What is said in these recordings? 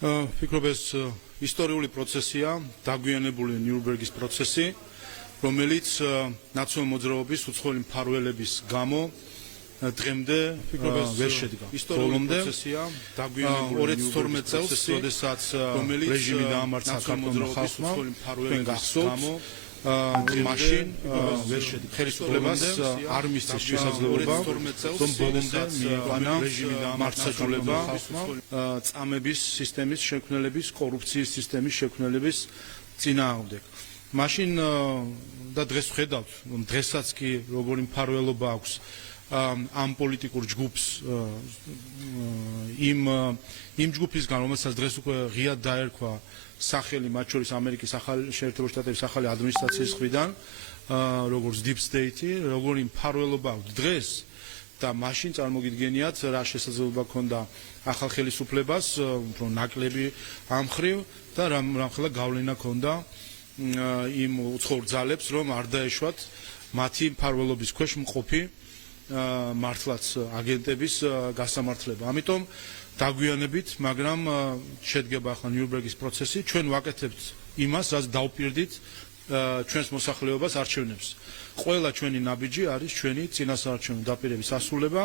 ვფიქრობ ეს ისტორიული პროცესია, დაგვიანებული ნიურნბერგის პროცესი, რომელიც ნაციონალ მოძრაობის უცხოელი მფარველების გამო დღემდე ვერ შედგა. ისტორიული პროცესია, დაგვიანებული 2012 წელს, როდესაც რეჟიმი დაამარცხა საქართველოს ხალხმა, თქვენ გახსოვთ, მაშინ ვერ შედგა. ხელისუფლებას არ მისცეს შესაძლებლობა, რომ ბოლომდე მიეყვანა რეჟიმი დაამარცხება წამების სისტემის შექმნელების, კორუფციის სისტემის შექმნელების წინააღმდეგ. მაშინ და დღეს ვხედავთ, რომ დღესაც კი როგორი მფარველობა აქვს ამ პოლიტიკურ ჯგუფს იმ ჯგუფისგან, რომელსაც დღეს უკვე ღიად დაერქვა სახელი, მათ შორის ამერიკის შეერთებული შტატების ახალი ადმინისტრაციის მხრიდან, როგორც Deep State, როგორი მფარველობა აქვს დღეს და მაშინ წარმოგიდგენიათ რა შესაძლებლობა ჰქონდა ახალ ხელისუფლებას, უფრო ნაკლები ამ მხრივ და რამხელა გავლენა ჰქონდა იმ უცხოურ ძალებს, რომ არ დაეშვათ მათი მფარველობის ქვეშ მყოფი მართლაც აგენტების გასამართლება. ამიტომ დაგვიანებით, მაგრამ შედგება ახლა ნიურნბერგის პროცესი, ჩვენ ვაკეთებთ იმას, რაც დავპირდით ჩვენს მოსახლეობას არჩევნებს. ყველა ჩვენი ნაბიჯი არის ჩვენი წინასაარჩევნო დაპირების ასრულება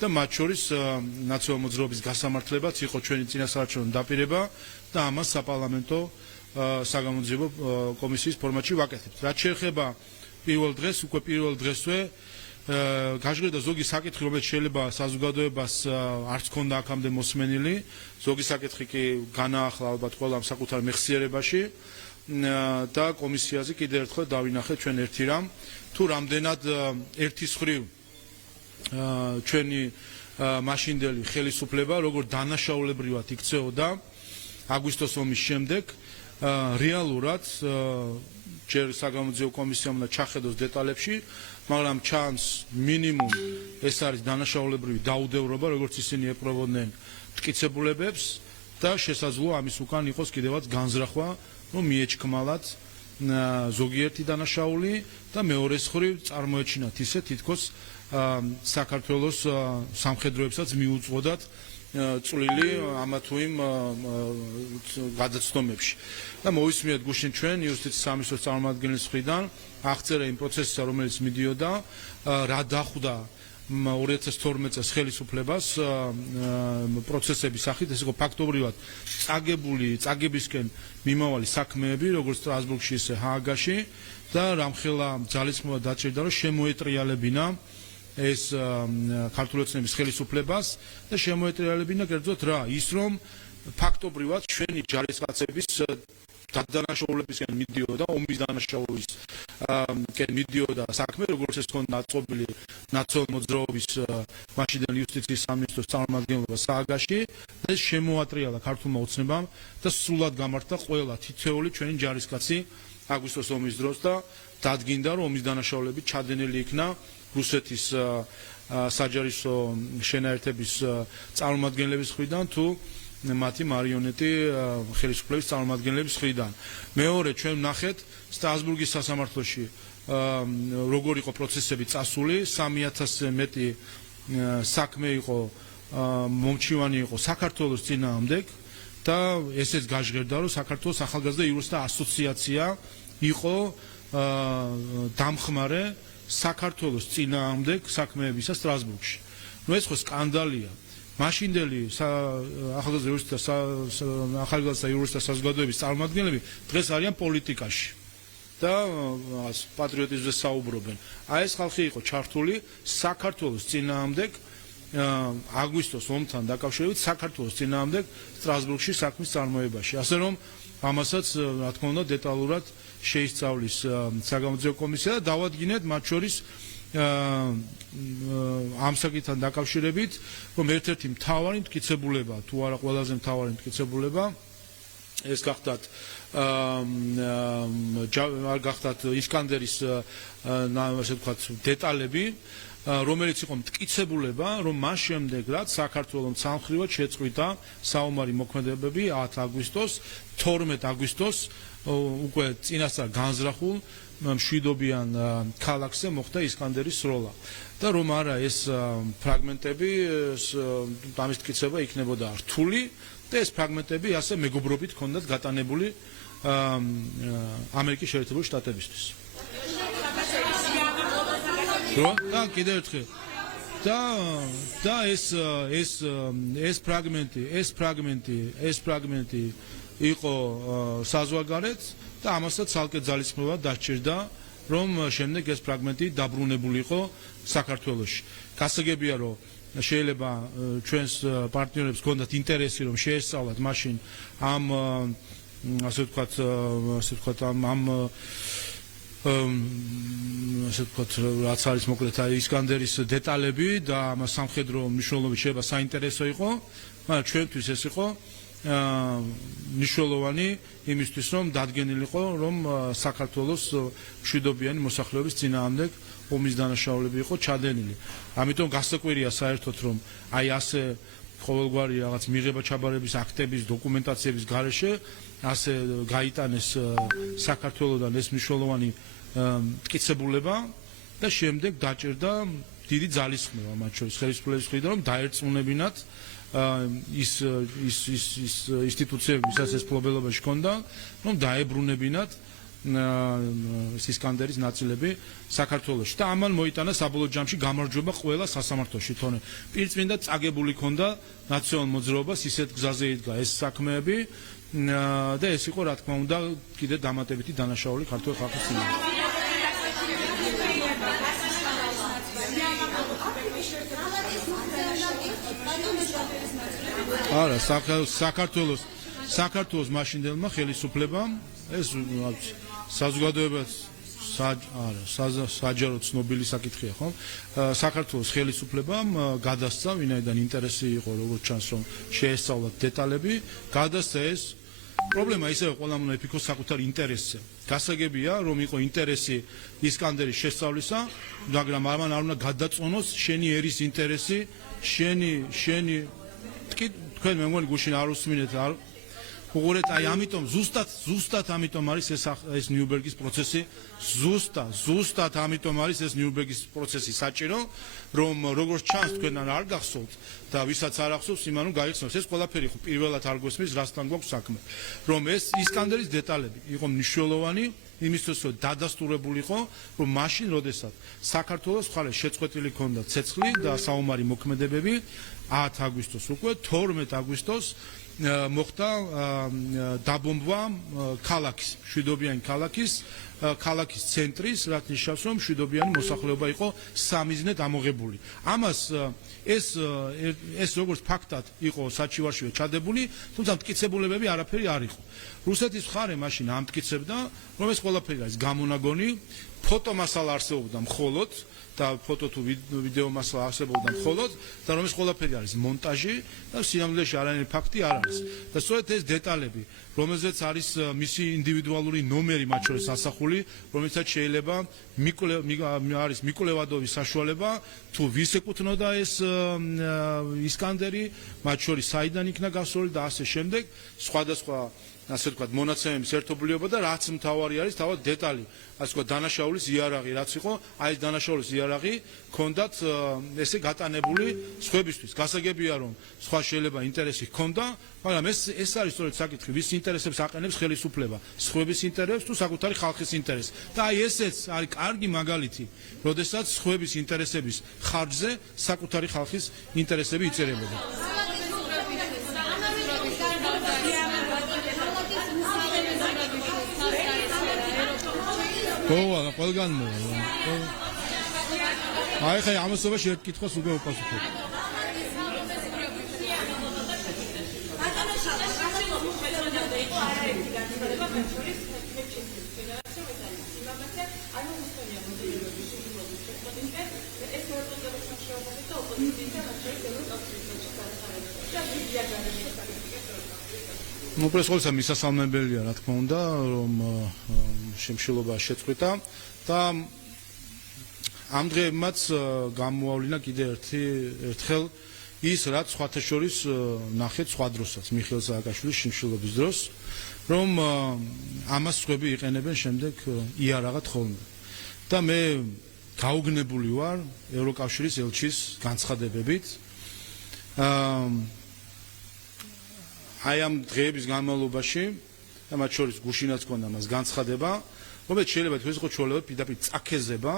და მათ შორის ნაციონალ მოძრაობის გასამართლებაც იყო ჩვენი წინასაარჩევნო დაპირება და ამას საპარლამენტო საგამოძიებო კომისიის ფორმატში ვაკეთებთ. რაც შეეხება პირველ დღეს, უკვე პირველ დღესვე გაჟღერდა ზოგი საკითხი, რომელიც შეიძლება საზოგადოებას არც ჰქონდა აქამდე მოსმენილი, ზოგი საკითხი კი განაახლა ალბათ ყველამ საკუთარ მეხსიერებაში და კომისიაზე კიდევ ერთხელ დავინახეთ ჩვენ ერთი რამ, თუ რამდენად ერთის მხრივ ჩვენი მაშინდელი ხელისუფლება, როგორ დანაშაულებრივად იქცეოდა აგვისტოს ომის შემდეგ, რეალურად ჯერ საგამოძიებო კომისიამ უნდა ჩახედოს დეტალებში, მაგრამ ჩანს მინიმუმ ეს არის დანაშაულებრივი დაუდევრობა, როგორც ისინი ეპრობოდნენ მტკიცებულებებს და შესაძლოა ამის უკან იყოს კიდევაც განზრახვა, რომ მიეჩქმალათ ზოგიერთი დანაშაული და მეორეს მხრივ წარმოეჩინათ ისე, თითქოს საქართველოს სამხედროებსაც მიუძღოდათ წვლილი ამა თუ იმ გადაცდომებში. და მოვისმინეთ გუშინ ჩვენ იუსტიციის სამინისტროს წარმომადგენლის მხრიდან აღწერა იმ პროცესისა, რომელიც მიდიოდა, რა დახვდა 2012 წელს ხელისუფლებას პროცესების სახით, ეს იყო ფაქტობრივად წაგებისკენ მიმავალი საქმეები, როგორც სტრასბურგში, ისე ჰააგაში და რამხელა ძალისხმევა დაჭირდა, რომ შემოეტრიალებინა ეს ქართული ოცნების ხელისუფლებას და შემოეტრიალებინა კერძოდ რა, ის რომ ფაქტობრივად ჩვენი ჯარისკაცების დანაშაულებისკენ მიდიოდა, ომის დანაშაულებისკენ მიდიოდა საქმე, როგორც ეს ჰქონდა აწყობილი ნაციონალ მოძრაობის მაშინდელი იუსტიციის სამინისტროს წარმომადგენლობას სააგაში და ეს შემოატრიალა ქართულმა ოცნებამ და სრულად გამართა ყველა თითოეული ჩვენი ჯარისკაცი აგვისტოს ომის დროს და დადგინდა, რომ ომის დანაშაულებით ჩადენილი იქნა რუსეთის საჯარისო შენაერთების წარმომადგენლების მხრიდან თუ მათი მარიონეტი ხელისუფლების წარმომადგენლების მხრიდან. მეორე, ჩვენ ვნახეთ სტრასბურგის სასამართლოში როგორ იყო პროცესები წასული, 3000-ზე მეტი საქმე იყო მომჩივანი იყო საქართველოს წინააღმდეგ და ესეც გაჟღერდა, რომ საქართველოს ახალგაზრდა იურისტთა ასოციაცია იყო დამხმარე საქართველოს წინააღმდეგ საქმეებისა სტრასბურგში. ნუ ეს ხო სკანდალია. მაშინდელი ახალგაზრდა იურისტთა საზოგადოების წარმომადგენლები დღეს არიან პოლიტიკაში და პატრიოტიზმზე საუბრობენ. აი ეს ხალხი იყო ჩართული საქართველოს წინააღმდეგ აგვისტოს ომთან დაკავშირებით საქართველოს წინააღმდეგ სტრასბურგში საქმის წარმოებაში. ასე რომ ამასაც რა თქმა უნდა დეტალურად შეისწავლის საგამოძიებო კომისია და დავადგინეთ მათ შორის ამ საკითხთან დაკავშირებით, რომ ერთ-ერთი მთავარი მტკიცებულება, თუ არა ყველაზე მთავარი მტკიცებულება, ეს გახდათ ისკანდერის ასე ვთქვათ დეტალები, რომელიც იყო მტკიცებულება, რომ მას შემდეგ, რაც საქართველოს სამხრივად შეწყვიტა საომარი მოქმედებები 10 აგვისტოს, 12 აგვისტოს უკვე წინასწარ განზრახულ მშვიდობიან ქალაქზე მოხდა ისკანდერის სროლა. და რომ არა ეს ფრაგმენტები, ამის მტკიცება იქნებოდა რთული და ეს ფრაგმენტები ასე მეგობრობით ჰქონდათ გატანებული ამერიკის შეერთებული შტატებისთვის. და კიდევ ერთხელ და ეს ფრაგმენტი იყო საზღვარგარეთ და ამასაც ცალკე ძალისხმევა დაჭირდა რომ შემდეგ ეს ფრაგმენტი დაბრუნებულიყო საქართველოში. გასაგებია რომ შეიძლება ჩვენს პარტნიორებს ჰქონდათ ინტერესი რომ შეესწავლათ მაშინ ამ ასე ვთქვათ რაც არის მოკლედ ისკანდერის დეტალები და ამ სამხედრო მნიშვნელობით შეიძლება საინტერესო იყო, მაგრამ ჩვენთვის ეს იყო მნიშვნელოვანი იმისთვის რომ დადგენილიყო რომ საქართველოს მშვიდობიანი მოსახლეობის წინააღმდეგ ომის დანაშაულები იყო ჩადენილი. ამიტომ გასაკვირია საერთოდ რომ აი ასე ყოველგვარი რაღაც მიღება ჩაბარების აქტების დოკუმენტაციების გარეშე ასე გაიტანეს საქართველოსთან ეს მნიშვნელოვანი მტკიცებულება და შემდეგ დაჭერდა დიდი ძალისხმევა მათ შორის ხელისუფლების მხრიდან რომ დაერწმუნებინათ ის ინსტიტუციები, ვისაც ეს მფლობელობაში ჰქონდა, რომ დაებრუნებინათ ისკანდერის ნაწილები საქართველოში. და ამან მოიტანა საბოლოო ჯამში გამარჯვება ყველა სასამართლოში. თორემ პირწმინდა წაგებული ჰქონდა ნაციონალურ მოძრაობას, ისეთ გზაზე იდგა ეს საქმეები და ეს იყო რა თქმა უნდა კიდე დამატებითი დანაშაული ქართული ხალხის წინააღმდეგ. არა, საქართველოს მაშინდელმა ხელისუფლებამ ეს საზოგადოებას საჯარო ცნობილი საკითხია, ხო? საქართველოს ხელისუფლებამ გადასცა, ვინაიდან ინტერესი იყო, როგორც ჩანს, რომ შეესწავლათ დეტალები, გადასცა ეს პრობლემა ისევ ყველა უნდა იფიქროს საკუთარ ინტერესზე. გასაგებია, რომ იყო ინტერესი ისკანდერის შესწავლისა, მაგრამ ამან არ უნდა გადაწონოს შენი ერის ინტერესი, შენი თქვენ მე მგონი გუშინ არ უსმინეთ არ უყურეთ აი ამიტომ ზუსტად ამიტომ არის ეს ნიურნბერგის პროცესი ზუსტად ამიტომ არის ეს ნიურნბერგის პროცესი საჭირო რომ როგორც ჩანს თქვენთან არ გახსოვთ და ვისაც არ ახსოვს იმანუ გაიხსნოს ეს ყველაფერი ხო პირველად არ გვესმის რასთან გვაქვს საქმე რომ ეს ისკანდერის დეტალები იყო მნიშვნელოვანი იმისთვის რომ დადასტურებულიყო რომ მაშინ როდესაც საქართველოს მხარეს შეწყვეტილი ჰქონდა ცეცხლი და საომარი მოქმედებები 10 აგვისტოს უკვე 12 აგვისტოს მოხდა დაბომბვა ქალაქის მშვიდობიანი ქალაქის ცენტრის რაც ნიშნავს რომ მშვიდობიანი მოსახლეობა იყო სამიზნედ ამოღებული ამას ეს როგორც ფაქტად იყო საჩივარშივე ჩადებული თუმცა მტკიცებულებები არაფერი არ იყო რუსეთის მხარე მაშინ ამტკიცებდა რომ ეს ყველაფერი არის გამონაგონი ფოტომასალა არსებობდა მხოლოდ და ფოტო თუ ვიდეო მასალა არსებობდა მხოლოდ და რომ ეს ყველაფერი არის მონტაჟი და სინამდვილეში არანაირი ფაქტი არ არის და სწორედ ეს დეტალები რომელზეც არის მისი ინდივიდუალური ნომერი მათ შორის ასახული რომელსაც შეიძლება არის მიკვლევადობის საშუალება თუ ვის ეკუთვნოდა ეს ისკანდერი მათ შორის საიდან იქნა გასული და ასე შემდეგ სხვადასხვა ასე ვთქვათ მონაცემების ერთობლიობა და რაც მთავარი არის თავად დეტალი ასე ვთქვათ დანაშაულის იარაღი რაც იყო აი ეს დანაშაულის იარაღი ჰქონდათ ესე გატანებული სხვებისთვის გასაგებია რომ სხვა შეიძლება ინტერესი ჰქონდა მაგრამ ეს არის სწორედ საკითხი ვის ინტერესებს აყენებს ხელისუფლება სხვების ინტერესებს თუ საკუთარი ხალხის ინტერესს და აი ესეც არის კარგი მაგალითი როდესაც სხვების ინტერესების ხარჯზე საკუთარი ხალხის ინტერესები იწერებოდა ოღონდ ყველგან აი ხე ამასობაში ერთ კითხვას უკვე უპასუხებ მოკლედ ყოველსა მისასალმებელია რა თქმა უნდა რომ შემშილობა შეწყვიტა და ამ დღეებმაც გამოავლინა კიდე ერთხელ ის რაც სხვათა შორის ნახეთ სხვა დროსაც მიხეილ სააკაშვილის შემშილობის დროს რომ ამას სხვები იყენებენ შემდეგ იარაღად ხოლმე და მე გაუგნებული ვარ ევროკავშირის ელჩის განცხადებებით აი ამ დღეების განმავლობაში და მათ შორის გუშინაც ქონდა მას განცხადება, რომელიც შეიძლება თქვენ იყო ჩვეულებრივ პირდაპირ წაქეზება,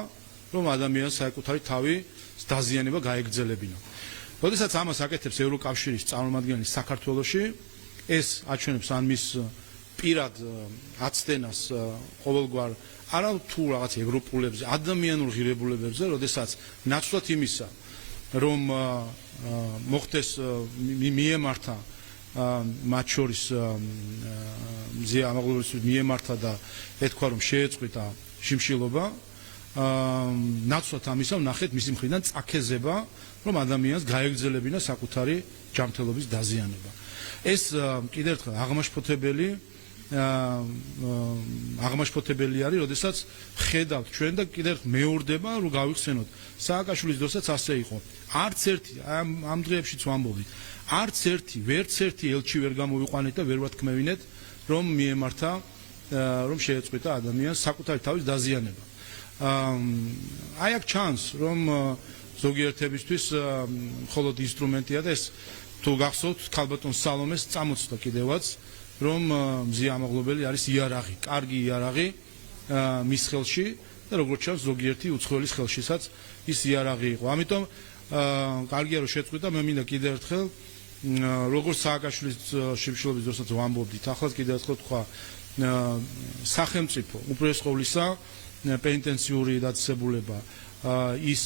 რომ ადამიანს საერთოდ თავი დაზიანება გაეგრძელებინა. როდესაც ამას აკეთებს ევროკავშირის წარმომადგენელი საქართველოში, ეს აჩვენებს ან მის პირად აცდენას ყოველგვარ არა თუ რაღაც ევროპულებზე, ადამიანურ ღირებულებებზე, როდესაც ნაცვლად იმისა, რომ მოხდეს მიემართა მათ შორის მზია ამაღლების მიემართა და ეთქვა რომ შეეწყვიტა შიმშილობა, ნაცვლად ამისა ვნახეთ მისი მხრიდან წაქეზება, რომ ადამიანს გაეგრძელებინა საკუთარი ჯანმრთელობის დაზიანება. ეს კიდევ ერთხელ აღმაშფოთებელი არის, როდესაც ხედავთ ჩვენ და კიდევ მეორდება, რომ გავიხსენოთ, სააკაშვილის დროსაც ასე იყო. არც ერთი ამ დღეებშიც ვამბობთ, არც ერთი, ვერც ერთი ელჩი ვერ გამოვიყვანეთ და ვერ ვათქმევინეთ, რომ მიემართა, რომ შეეწყვიტა ადამიანს საკუთარი თავის დაზიანება. აი აქ ჩანს, რომ ზოგიერთებისთვის მხოლოდ ინსტრუმენტია და ეს თუ გახსოვთ, ქალბატონ სალომეს წამოწდა კიდევაც, რომ მზია ამაღლობელი არის იარაღი, კარგი იარაღი მის ხელში და როგორც ჩანს ზოგიერთი უცხოელის ხელშისაც ის იარაღი იყო. ამიტომ კარგია რომ შეწყვიტა, მე მინდა კიდევ ერთხელ როგორც სააკაშვილის შიმშილობის დროსაც ვამბობდით, ახლაც კიდევ ერთხელ თქვა სახელმწიფო უპირველეს ყოვლისა პენიტენციური დაწესებულება ის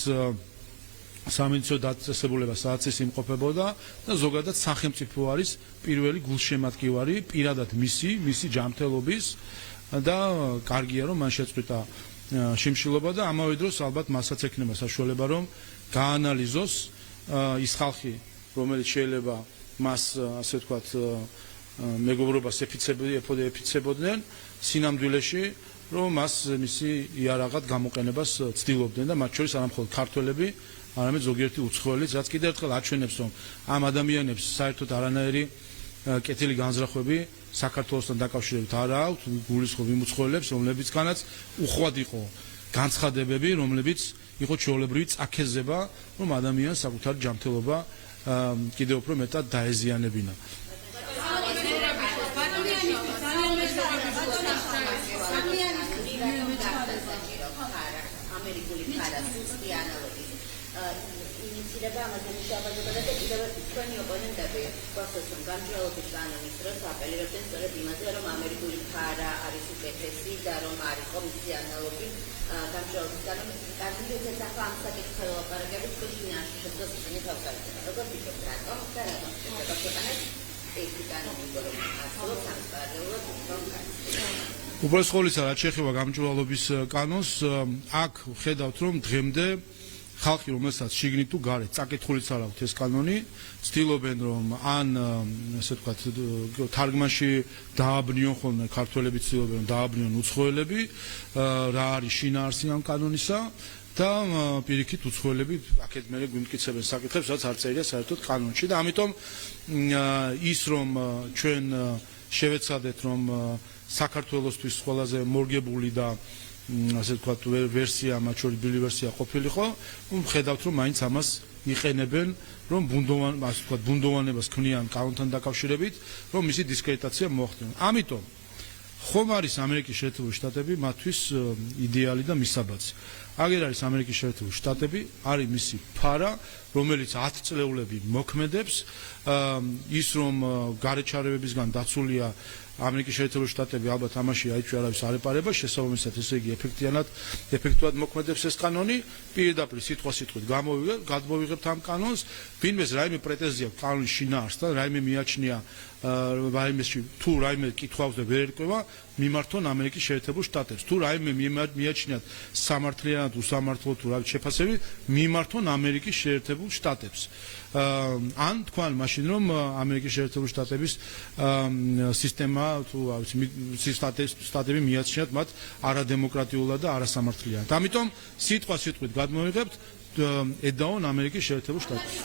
სამედიცინო დაწესებულება სადაც ის იმყოფებოდა და ზოგადად სახელმწიფო არის პირველი გულშემატკივარი პირადად მისი ჯანმრთელობის და კარგია რომ მან შეწყვიტა შიმშილობა და ამავე დროს ალბათ მასაც ექნება საშუალება რომ გაანალიზოს ის ხალხი რომელიც შეიძლება მას ასე ვთქვათ მეგობრობას ეფიცებოდნენ სინამდვილეში რომ მას მისი იარაღად გამოყენებას ცდილობდნენ და მათ შორის არა მხოლოდ ქართველები არამედ ზოგიერთი უცხოელიც, რაც კიდევ ერთხელ აჩვენებს, რომ ამ ადამიანებს საერთოდ არანაირი კეთილი განზრახვები საქართველოსთან დაკავშირებით არ აქვთ, გულისხმობ იმ უცხოელებს, რომლებიცგანაც უხვად იყო განცხადებები, რომლებიც იყო ჩვეულებრივი წაქეზება, რომ ადამიანს საკუთარი ჯანმრთელობა კიდევ უფრო მეტად დაეზიანებინა. ინიციირება ამაზე შეაბაზებოდა და კიდევ თქვენი ოპონენტები პროცესում განხილვის კანონის დროს აპელირებდნენ სწორედ იმაზე, რომ ამერიკული ფარა არის უკეთესი და რომ არის მისი ანალოგი განხილვის კანონის. განხილვის ახლა ამ საკითხზე ლაპარაკებით ქუშინაში შეძლოს ისინი თავსარდენ. როგორც ვიჩვენეთ, რატომ და რატომ შეიძლება ქვეყანას ეს კანონი რომ ასრულოს ამ პარალელურად რომ უბრალოდ ხოლისა რაც შეეხება გამჭვირვალობის კანონს, აქ ხედავთ რომ დღემდე ხალხი რომელსაც შიგნით თუ გარეთ წაკითხულიც არ აქვს ეს კანონი, ცდილობენ რომ ან ესე ვთქვათ თარგმანში დააბრუნონ ხოლმე ქართველები ცდილობენ რომ დააბრუნონ უცხოელები, რა არის შინაარსი ამ კანონისა და პირიქით უცხოელები აქეთ მერე გვიმტკიცებენ საკითხებს, რაც არ წერია საერთოდ კანონში და ამიტომ ის რომ ჩვენ შევეცადეთ რომ საქართველოსთვის ყველაზე მორგებული და ასე ვთქვათ ვერსია, მათ შორის ბილი ვერსია ყოფილიყო, ხედავთ რომ მაინც ამას იყენებენ, რომ ბუნდოვანებას ქმნიან კანონთან დაკავშირებით, რომ მისი დისკრედიტაცია მოახდინონ. ამიტომ ხომ არის ამერიკის შეერთებული შტატები მათთვის იდეალი და მისაბაძი. აგერ არის ამერიკის შეერთებული შტატები, არის მისი ფარა, რომელიც 10 წლეულები მოქმედებს, ის რომ გარეჩარევებისგან დაცულია ამერიკის შეერთებული შტატები ალბათ ამაში აიჩვი არავის არ ეპარება, შესაბამისად ესე იგი ეფექტურად მოქმედებს ეს კანონი, პირდაპირ სიტყვით გადმოვიღებთ ამ კანონს, ვინმეს რაიმე პრეტენზია კანონის შინაარსთან, რაიმე მიაჩნია რაიმეში თუ რაიმე კითხვავს და ვერ ერკვევა, მიმართონ ამერიკის შეერთებულ შტატებს. თუ რაიმე მიაჩნიათ სამართლიანად, უსამართლოდ თუ რაღაც შეფასები, მიმართონ ამერიკის შეერთებულ შტატებს. ან თქვან მაშინ რომ ამერიკის შეერთებული შტატების სისტემა თუ შტატები მიაჩნიათ მათ არადემოკრატიულად და არასამართლიანად. ამიტომ სიტყვით გადმოვიღებთ ედაონ ამერიკის შეერთებულ შტატებს.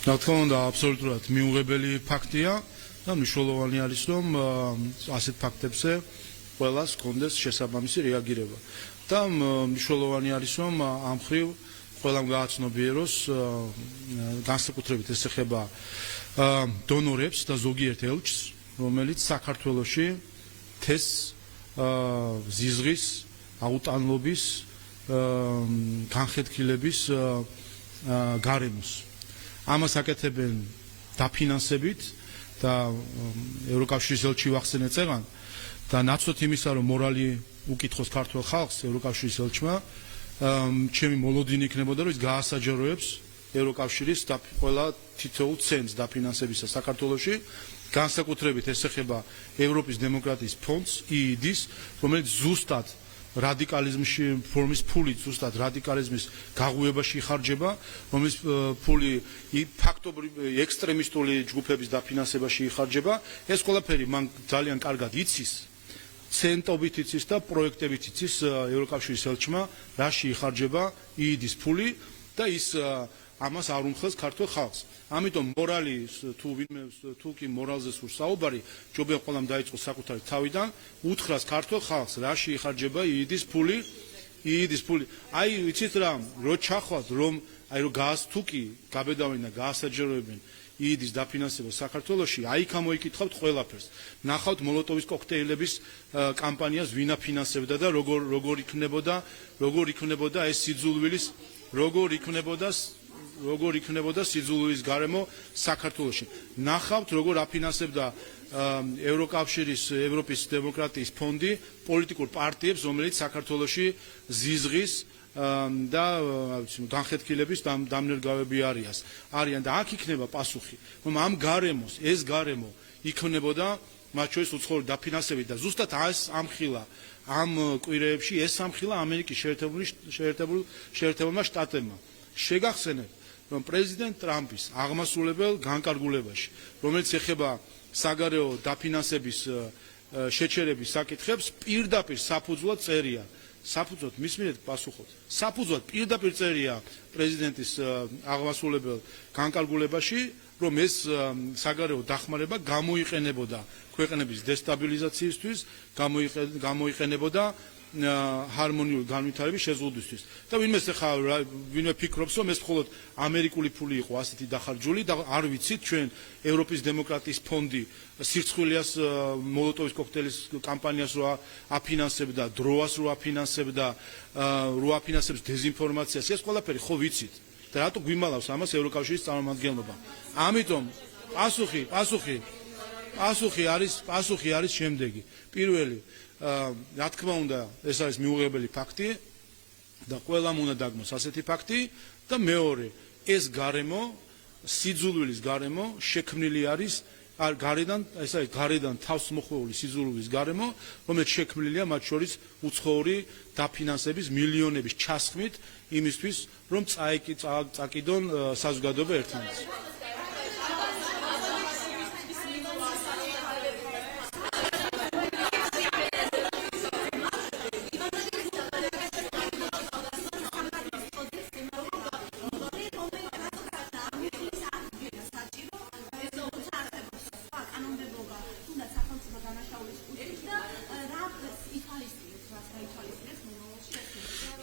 რა თქმა უნდა, აბსოლუტურად მიუღებელი ფაქტია და მნიშვნელოვანი არის, რომ ასეთ ფაქტებზე ყველას ჰქონდეს შესაბამისი რეაგირება. და მნიშვნელოვანი არის, რომ ამ მხრივ ყველამ გააცნობიეროს განსაკუთრებით ეს ეხება დონორებს და ზოგიერთ ელჩს, რომელიც საქართველოში თესს, ზიზღის, აუტანლობის, განხეთქილების გარემოს. ამას აკეთებენ დაფინანსებით და ევროკავშირის ელჩი ვახსენე წეღან და ნაცვლად იმისა, რომ მორალი უკითხოს ქართულ ხალხს ევროკავშირის ელჩმა, ჩემი მოლოდინი იქნებოდა, რომ ის გაასაჯაროებს ევროკავშირის ყველა თითოეულ ცენტს დაფინანსებისა საქართველოში, განსაკუთრებით ეს ეხება ევროპის დემოკრატიის ფონდს, EED-ს, რომელიც ზუსტად რადიკალიზმში ფორმის ფული ზუსტად რადიკალიზმის გაღუებაში იხარჯება, რომლის ფული ფაქტობრივ ექსტრემისტული ჯგუფების დაფინანსებაში იხარჯება. ეს ყველაფერი მან ძალიან კარგად იცის, ცენტობით იცის და პროექტებით იცის ევროკავშირის ელჩმა, რაში იხარჯება EED-ის ფული და ის ამას არ უმხელს ქართულ ხალხს. ამიტომ მორალი თუ კი მორალზე სურს საუბარი, ჯობია ყველამ დაიწყოს საკუთარი თავიდან, უთხრას ქართულ ხალხს, რაში იხარჯება EED-ის ფული, EED-ის ფული. აი ვიცით რა, რო ჩახვათ, რომ აი რო თუ კი გაბედავენ და გაასაჯაროებენ EED-ის დაფინანსება საქართველოში, აი იქ ამოიკითხავთ ყველაფერს. ნახავთ მოლოტოვის კოქტეილების კამპანიას ვინ აფინანსებდა და როგორ იქნებოდა ეს სიძულვილის, როგორ იქნებოდა სიძულვილის გარემო საქართველოში. ნახავთ როგორ აფინანსებდა ევროპის დემოკრატიის ფონდი პოლიტიკურ პარტიებს, რომელიც საქართველოში ზიზღის და განხეთქილების დამნერგავები არიან და აქ იქნება პასუხი, რომ ამ გარემოს, ეს გარემო იქნებოდა მათ შორის უცხოური დაფინანსებით და ზუსტად ამხილა ამ კვირეებში ეს ამხილა ამერიკის შეერთებულმა შტატებმა. შეგახსენებთ, რომ პრეზიდენტ ტრამპის აღმასრულებელ განკარგულებაში, რომელიც ეხება საგარეო დაფინანსების შეჩერების საკითხებს, პირდაპირ საფუძვლად წერია. საფუძვლად მისმინეთ პასუხოთ. საფუძვლად პირდაპირ წერია პრეზიდენტის აღმასრულებელ განკარგულებაში, რომ ეს საგარეო დახმარება გამოიყენებოდა ქვეყნების დესტაბილიზაციისთვის, გამოიყენებოდა ჰარმონიული განვითარების შეზღუდვისთვის. და ვინმე ფიქრობს, რომ ეს მხოლოდ ამერიკული ფული იყო ასეთი დახარჯული და არ ვიცით ჩვენ ევროპის დემოკრატიის ფონდი სირცხვილიას მოლოტოვის კოქტეილის კამპანიას რო აფინანსებდა, დროას რო აფინანსებს დეზინფორმაციას, ეს ყველაფერი ხო ვიცით. და რატო გვიმალავს ამას ევროკავშირის წარმომადგენლობა? ამიტომ პასუხი არის შემდეგი. პირველი, რა თქმა უნდა, ეს არის მიუღებელი ფაქტი და ყველამ უნდა დაგმოს ასეთი ფაქტი და მეორე, ეს გარემო, სიძულვილის გარემო შექმნილი არის გარედან თავს მოხვეული სიძულვილის გარემო, რომელიც შექმნილია მათ შორის უცხოური დაფინანსების მილიონების ჩასხმით იმისთვის, რომ წაკიდონ საზოგადოება ერთმანეთს.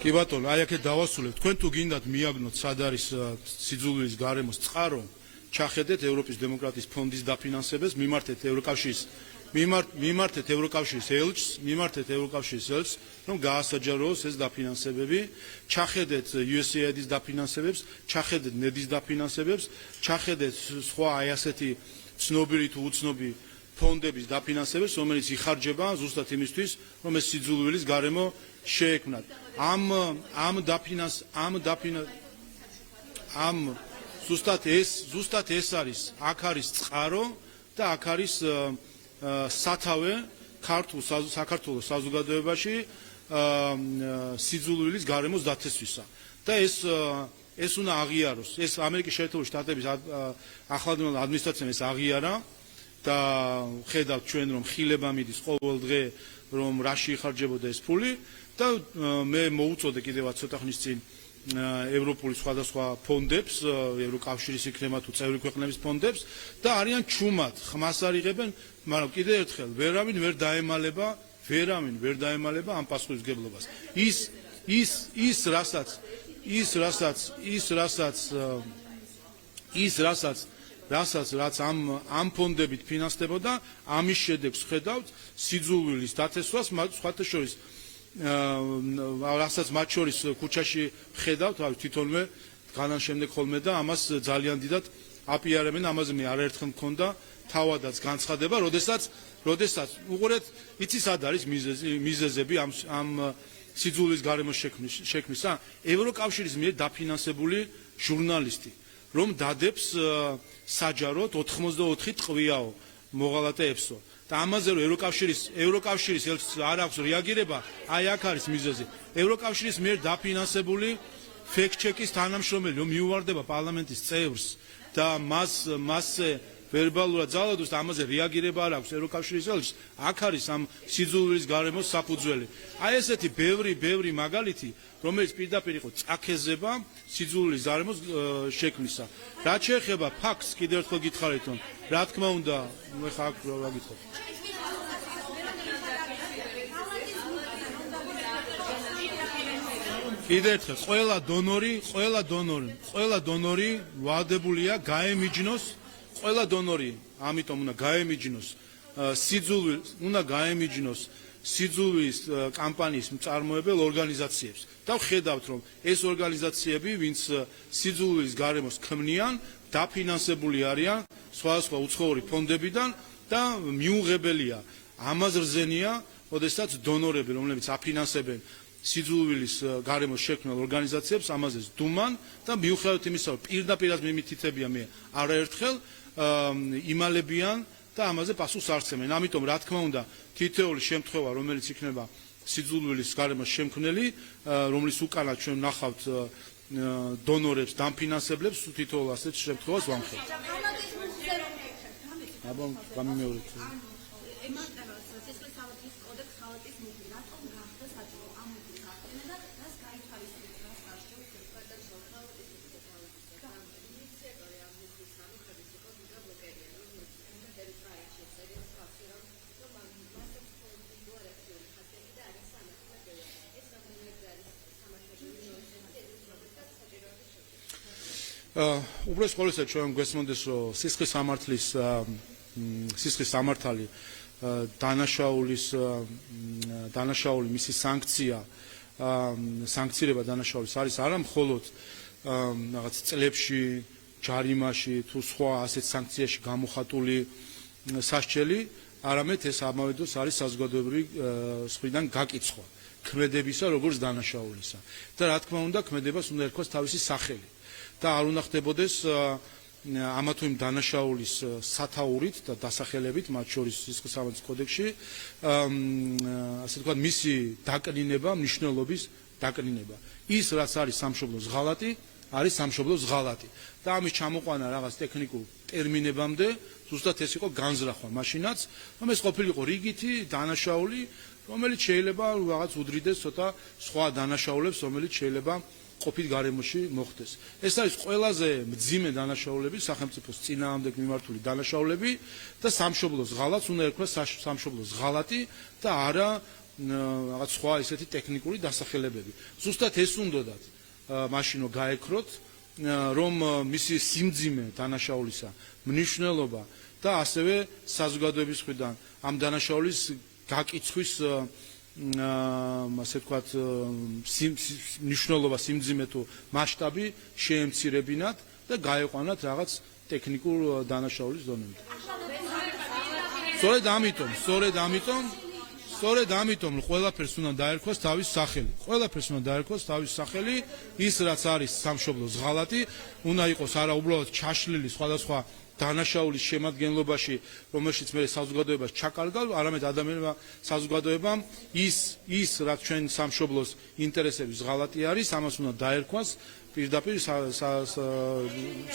კი ბატონო, აი აქეთ დავასრულებ. თქვენ თუ გინდათ მიაგნოთ სად არის სიძულვილის გარემოს წყარო, ჩახედეთ ევროპის დემოკრატიის ფონდის დაფინანსებას, მიმართეთ ევროკავშირის ელჩს, რომ გაასაჯაროოს ეს დაფინანსებები, ჩახედეთ USAID-ის დაფინანსებებს, ჩახედეთ NED-ის დაფინანსებებს, ჩახედეთ სხვა აი ასეთი ცნობილი თუ უცნობი ფონდების დაფინანსებებს, რომელიც იხარჯება ზუსტად იმისთვის, რომ ეს სიძულვილის გარემო შეექმნათ. ზუსტად ეს არის, აქ არის წყარო და აქ არის სათავე საქართველოს საზოგადოებაში სიძულვილის გარემოს დათესვისა და ეს უნდა აღიაროს. ეს ამერიკის შეერთებული შტატების ახლადმორალ ადმინისტრაციამ ეს აღიარა და ხედავთ ჩვენ რომ ხილება მიდის ყოველ დღე რომ რაში იხარჯებოდა ეს ფული და მე მოუწოდე კიდევაც ცოტა ხნის წინ ევროპული სხვადასხვა ფონდებს, ევროკავშირის იქნება თუ წევრი ქვეყნების ფონდებს და არიან ჩუმად, ხმას არიღებენ, მაგრამ კიდევ ერთხელ ვერავინ ვერ დაემალება ამ პასუხისმგებლობას. რასაც ამ ფონდებით ფინანსდებოდა, ამის შედეგს ხედავთ სიძულვილის დათესვას, სხვათა შორის რასაც მათ შორის ქუჩაში ხედავთ, თვითონვე განან შემდეგ ხოლმე და ამას ძალიან დიდად აპიარებენ, ამაზე მე არაერთხელ მქონდა თავადაც განცხადება, როდესაც უყურეთ, იცი სად არის მიზეზები ამ სიძულვილის გარემოს შექმნისა? ევროკავშირის მიერ დაფინანსებული ჟურნალისტი, რომ დადებს საჯაროდ 84 ტყვიაო მოღალატე EPSO. და ამაზე რომ ევროკავშირის არ აქვს რეაგირება, აი აქ არის მიზეზი. ევროკავშირის მიერ დაფინანსებული ფექტ-ჩეკის თანამშრომელი რომ მიუვარდება პარლამენტის წევრს და მასზე ვერბალურად ძალადობს და ამაზე რეაგირება არ აქვს ევროკავშირის წევრს, აქ არის ამ სიძულვილის გარემოს საფუძველი. აი ესეთი ბევრი მაგალითი, რომელიც პირდაპირ იყო წაქეზება სიძულვილის გარემოს შექმნისა. რაც შეეხება ფაქტს, კიდევ ერთხელ გითხარით, რომ რა თქმა უნდა, ხა აქ რა გითხოთ. კიდევ ერთხელ, ყველა დონორი ვადებულია გაემიჯნოს, ყველა დონორი, ამიტომ უნდა გაემიჯნოს სიძულვილის კამპანიის მწარმოებელ ორგანიზაციებს. და ვხედავთ, რომ ეს ორგანიზაციები, ვინც სიძულვილის გარემოს ქმნიან, დაფინანსებული არიან სხვადასხვა უცხოური ფონდებიდან და მიუღებელია. ამას რზენია, როდესაც დონორები, რომლებიც აფინანსებენ სიძულვილის გარემოს შექმნილ ორგანიზაციებს, ამაზე ზდუმან და მიუხედავად იმისა, რომ პირდაპირ მიმითითებია მე არაერთხელ იმალებიან და ამაზე პასუხს არცემენ. ამიტომ რა თქმა უნდა, თითოეული შემთხვევა, რომელიც იქნება სიძულვილის გარემოს შემქმნელი, რომლის უკანაც ჩვენ ნახავთ დონორებს, დამფინანსებლებს, თითოეულ ასეთ შემთხვევას ვამხელთ. აბა, გამიმეორეთ. უბრალოდ ყოველსა ჩვენ გვესმოდეს, რომ სისხლის სამართალი დანაშაული მისი სანქცირება დანაშაულის არის არა მხოლოდ რაღაც წლებში, ჯარიმაში თუ სხვა ასეთ სანქციაში გამოხატული სასჯელი, არამედ ეს ამავე დროს არის საზოგადოებრივი მხრიდან გაკიცხვა ქმედებისა როგორც დანაშაულისა. და რა თქმა უნდა, ქმედებას უნდა ერქვას თავისი სახელი. და არ უნდა ხდებოდეს ამა თუ იმ დანაშაულის სათაურით და დასახელებით, მათ შორის სისხლის სამართლის კოდექსში, ასე ვთქვათ, მისი დაკნინება, მნიშვნელობის დაკნინება. ის, რაც არის სამშობლოს ღალატი, არის სამშობლოს ღალატი. და ამის ჩამოყვანა რაღაც ტექნიკურ ტერმინებამდე, ზუსტად ეს იყო განზრახვა მაშინაც, რომ ეს ყოფილიყო რიგითი დანაშაული, რომელიც შეიძლება რაღაც უდრიდეს ცოტა სხვა დანაშაულებს, რომელიც შეიძლება ყოფით გარემოში მოხდეს. ეს არის ყველაზე მძიმე დანაშაულები, სახელმწიფოს წინააღმდეგ მიმართული დანაშაულები და სამშობლოს ღალატს უნდა ერქვას სამშობლოს ღალატი და არა რაღაც სხვა ესეთი ტექნიკური დასახელებები. ზუსტად ეს უნდათ მაშინ რომ გაექროთ, რომ მისი სიმძიმე დანაშაულისა, მნიშვნელობა და ასევე საზოგადოების მხრიდან ამ დანაშაულის გაკიცხვის ასე ვთქვათ, მნიშვნელობა, სიმძიმე თუ მასშტაბი შეემცირებინათ და გაეყვანათ რაღაც ტექნიკურ დანაშაულის დონემდე. სწორედ ამიტომ ყველაფერს უნდა დაერქვას თავის სახელი. ყველაფერს უნდა დაერქვას თავის სახელი, ის რაც არის სამშობლოს ღალატი, უნდა იყოს არა უბრალოდ ჩაშლილი სხვადასხვა დანაშაულის შემადგენლობაში, რომელშიც მე საზოგადოებას ჩაკარგავ, არამედ ადამიანმა საზოგადოებამ ის რაც ჩვენ სამშობლოს ინტერესების ღალატი არის, ამას უნდა დაერქვას პირდაპირ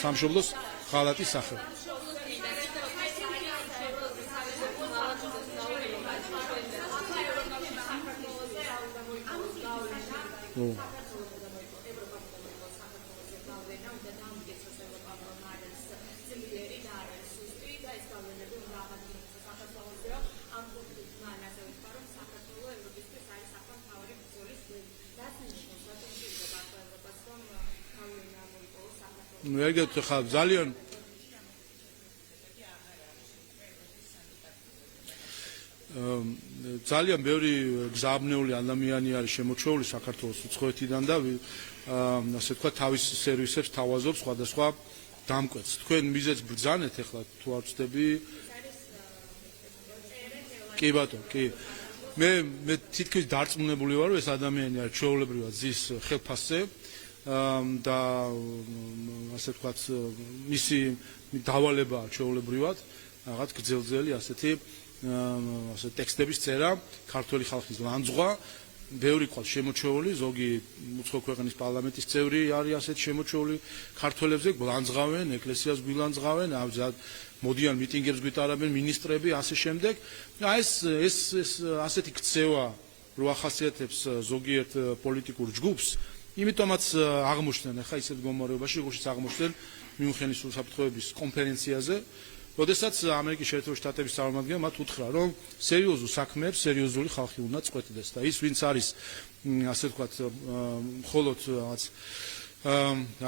სამშობლოს ღალატის სახელი. ეგეთ ხა ძალიან ძალიან ბევრი გზაბნეული ადამიანი არის შემოჩეული საქართველოს უცხოეთიდან და ასე თქვა თავის სერვისებს თავაზობს სხვადასხვა დამკვეთს. თქვენ მიზეზს ბრძანეთ ახლა თუ არ ვწდები? კი ბატონო, კი. მე თითქმის დარწმუნებული ვარ, რომ ეს ადამიანი არის ჩვეულებრივად ზის ხელფასზე და ასე ვთქვათ მისი დავალებაა ჩვეულებრივად რაღაც გრძელძელი ასეთი ტექსტების წერა, ქართველი ხალხის ლანძღვა, ბევრი ყავს შემოჩეული, ზოგი უცხო ქვეყნის პარლამენტის წევრი არის ასეთ შემოჩეული ქართველებზე, გლანძღავენ, ეკლესიას გვილანძღავენ, მოდიან მიტინგებს გვიტარებენ მინისტრები, ასე შემდეგ. ეს ასეთი ქცევა რო ახასიათებს ზოგიერთ პოლიტიკურ ჯგუფს, იმიტომაც აღმოჩნდნენ ახლა ისეთ მდგომარეობაში, როგორიც აღმოჩნდნენ მიუნხენის უსაფრთხოების კონფერენციაზე, როდესაც ამერიკის შეერთებული შტატების წარმომადგენელმა მათ უთხრა, რომ სერიოზულ საქმეებს სერიოზული ხალხი უნდა წყვეტდეს და ის ვინც არის ასე ვთქვათ მხოლოდ რაღაც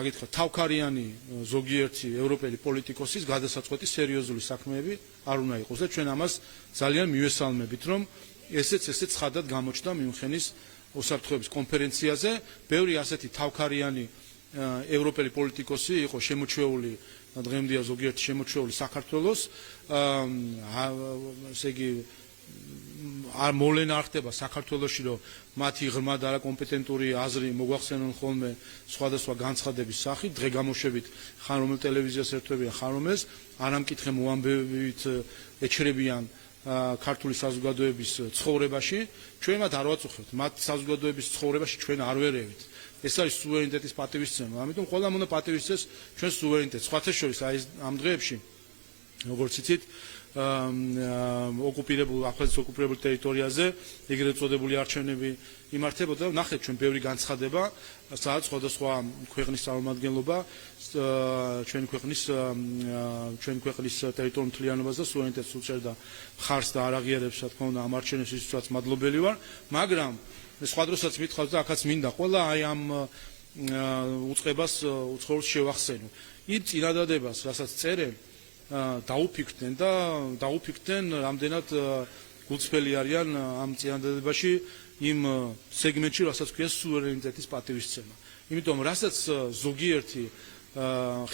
აგითხრა თავქარიანი ზოგიერთი ევროპელი პოლიტიკოსის გადასაწყვეტი სერიოზული საქმეები არ უნდა იყოს და ჩვენ ამას ძალიან მივესალმებით, რომ ესეც ცხადად გამოჩნდა მიუნხენის უსაფრთხოების კონფერენციაზე. ბევრი ასეთი თავქარიანი ევროპელი პოლიტიკოსი იყო შემოჩეული დღემდეა ზოგიერთი შემოჩეული საქართველოს, ესე იგი არ მოვლენა არ ხდება საქართველოში, რომ მათი ღრმა და არაკომპეტენტური აზრი მოგვახსენონ ხოლმე სხვადასხვა განცხადების სახით, დღე-გამოშვებით ხან რომელ ტელევიზიას ერთვებიან, ხან რომელს, არამკითხე მოამბებით ეჩრებიან ქართული საზოგადოების ცხოვრებაში, ჩვენ მათ არ ვაწუხებთ, მათ საზოგადოების ცხოვრებაში ჩვენ არ ვერევით. ეს არის სუვერენიტეტის პატივისცემა, ამიტომ ყველამ უნდა პატივისცეს ჩვენ სუვერენიტეტს. სხვათა შორის აი ამ დღეებში, როგორც იცით, აფხაზეთის ოკუპირებულ ტერიტორიაზე ეგრეთ წოდებული არჩევნები იმართებოდა. ნახეთ ჩვენ ბევრი განცხადება, სადაც სხვადასხვა ქვეყნის წარმომადგენლობა ჩვენი ქვეყნის ტერიტორიულ მთლიანობას და სუვერენიტეტს უწევდა მხარს და არ აღიარებს, რა თქმა უნდა, ამ არჩევნებისთვისაც მადლობელი ვარ, მაგრამ სხვა დროსაც მithავს და აქაც მინდა ყველა აი ამ უწყებას უცხოურს შევახსენო. იმ წინადადებას, რასაც წერენ, დაუფიქრდნენ რამდენად გულწრფელი არიან ამ წინადადებაში იმ სეგმენტში, რასაც ქვია სუვერენიტეტის პატივისცემა. იმიტომ რასაც ზოგიერთი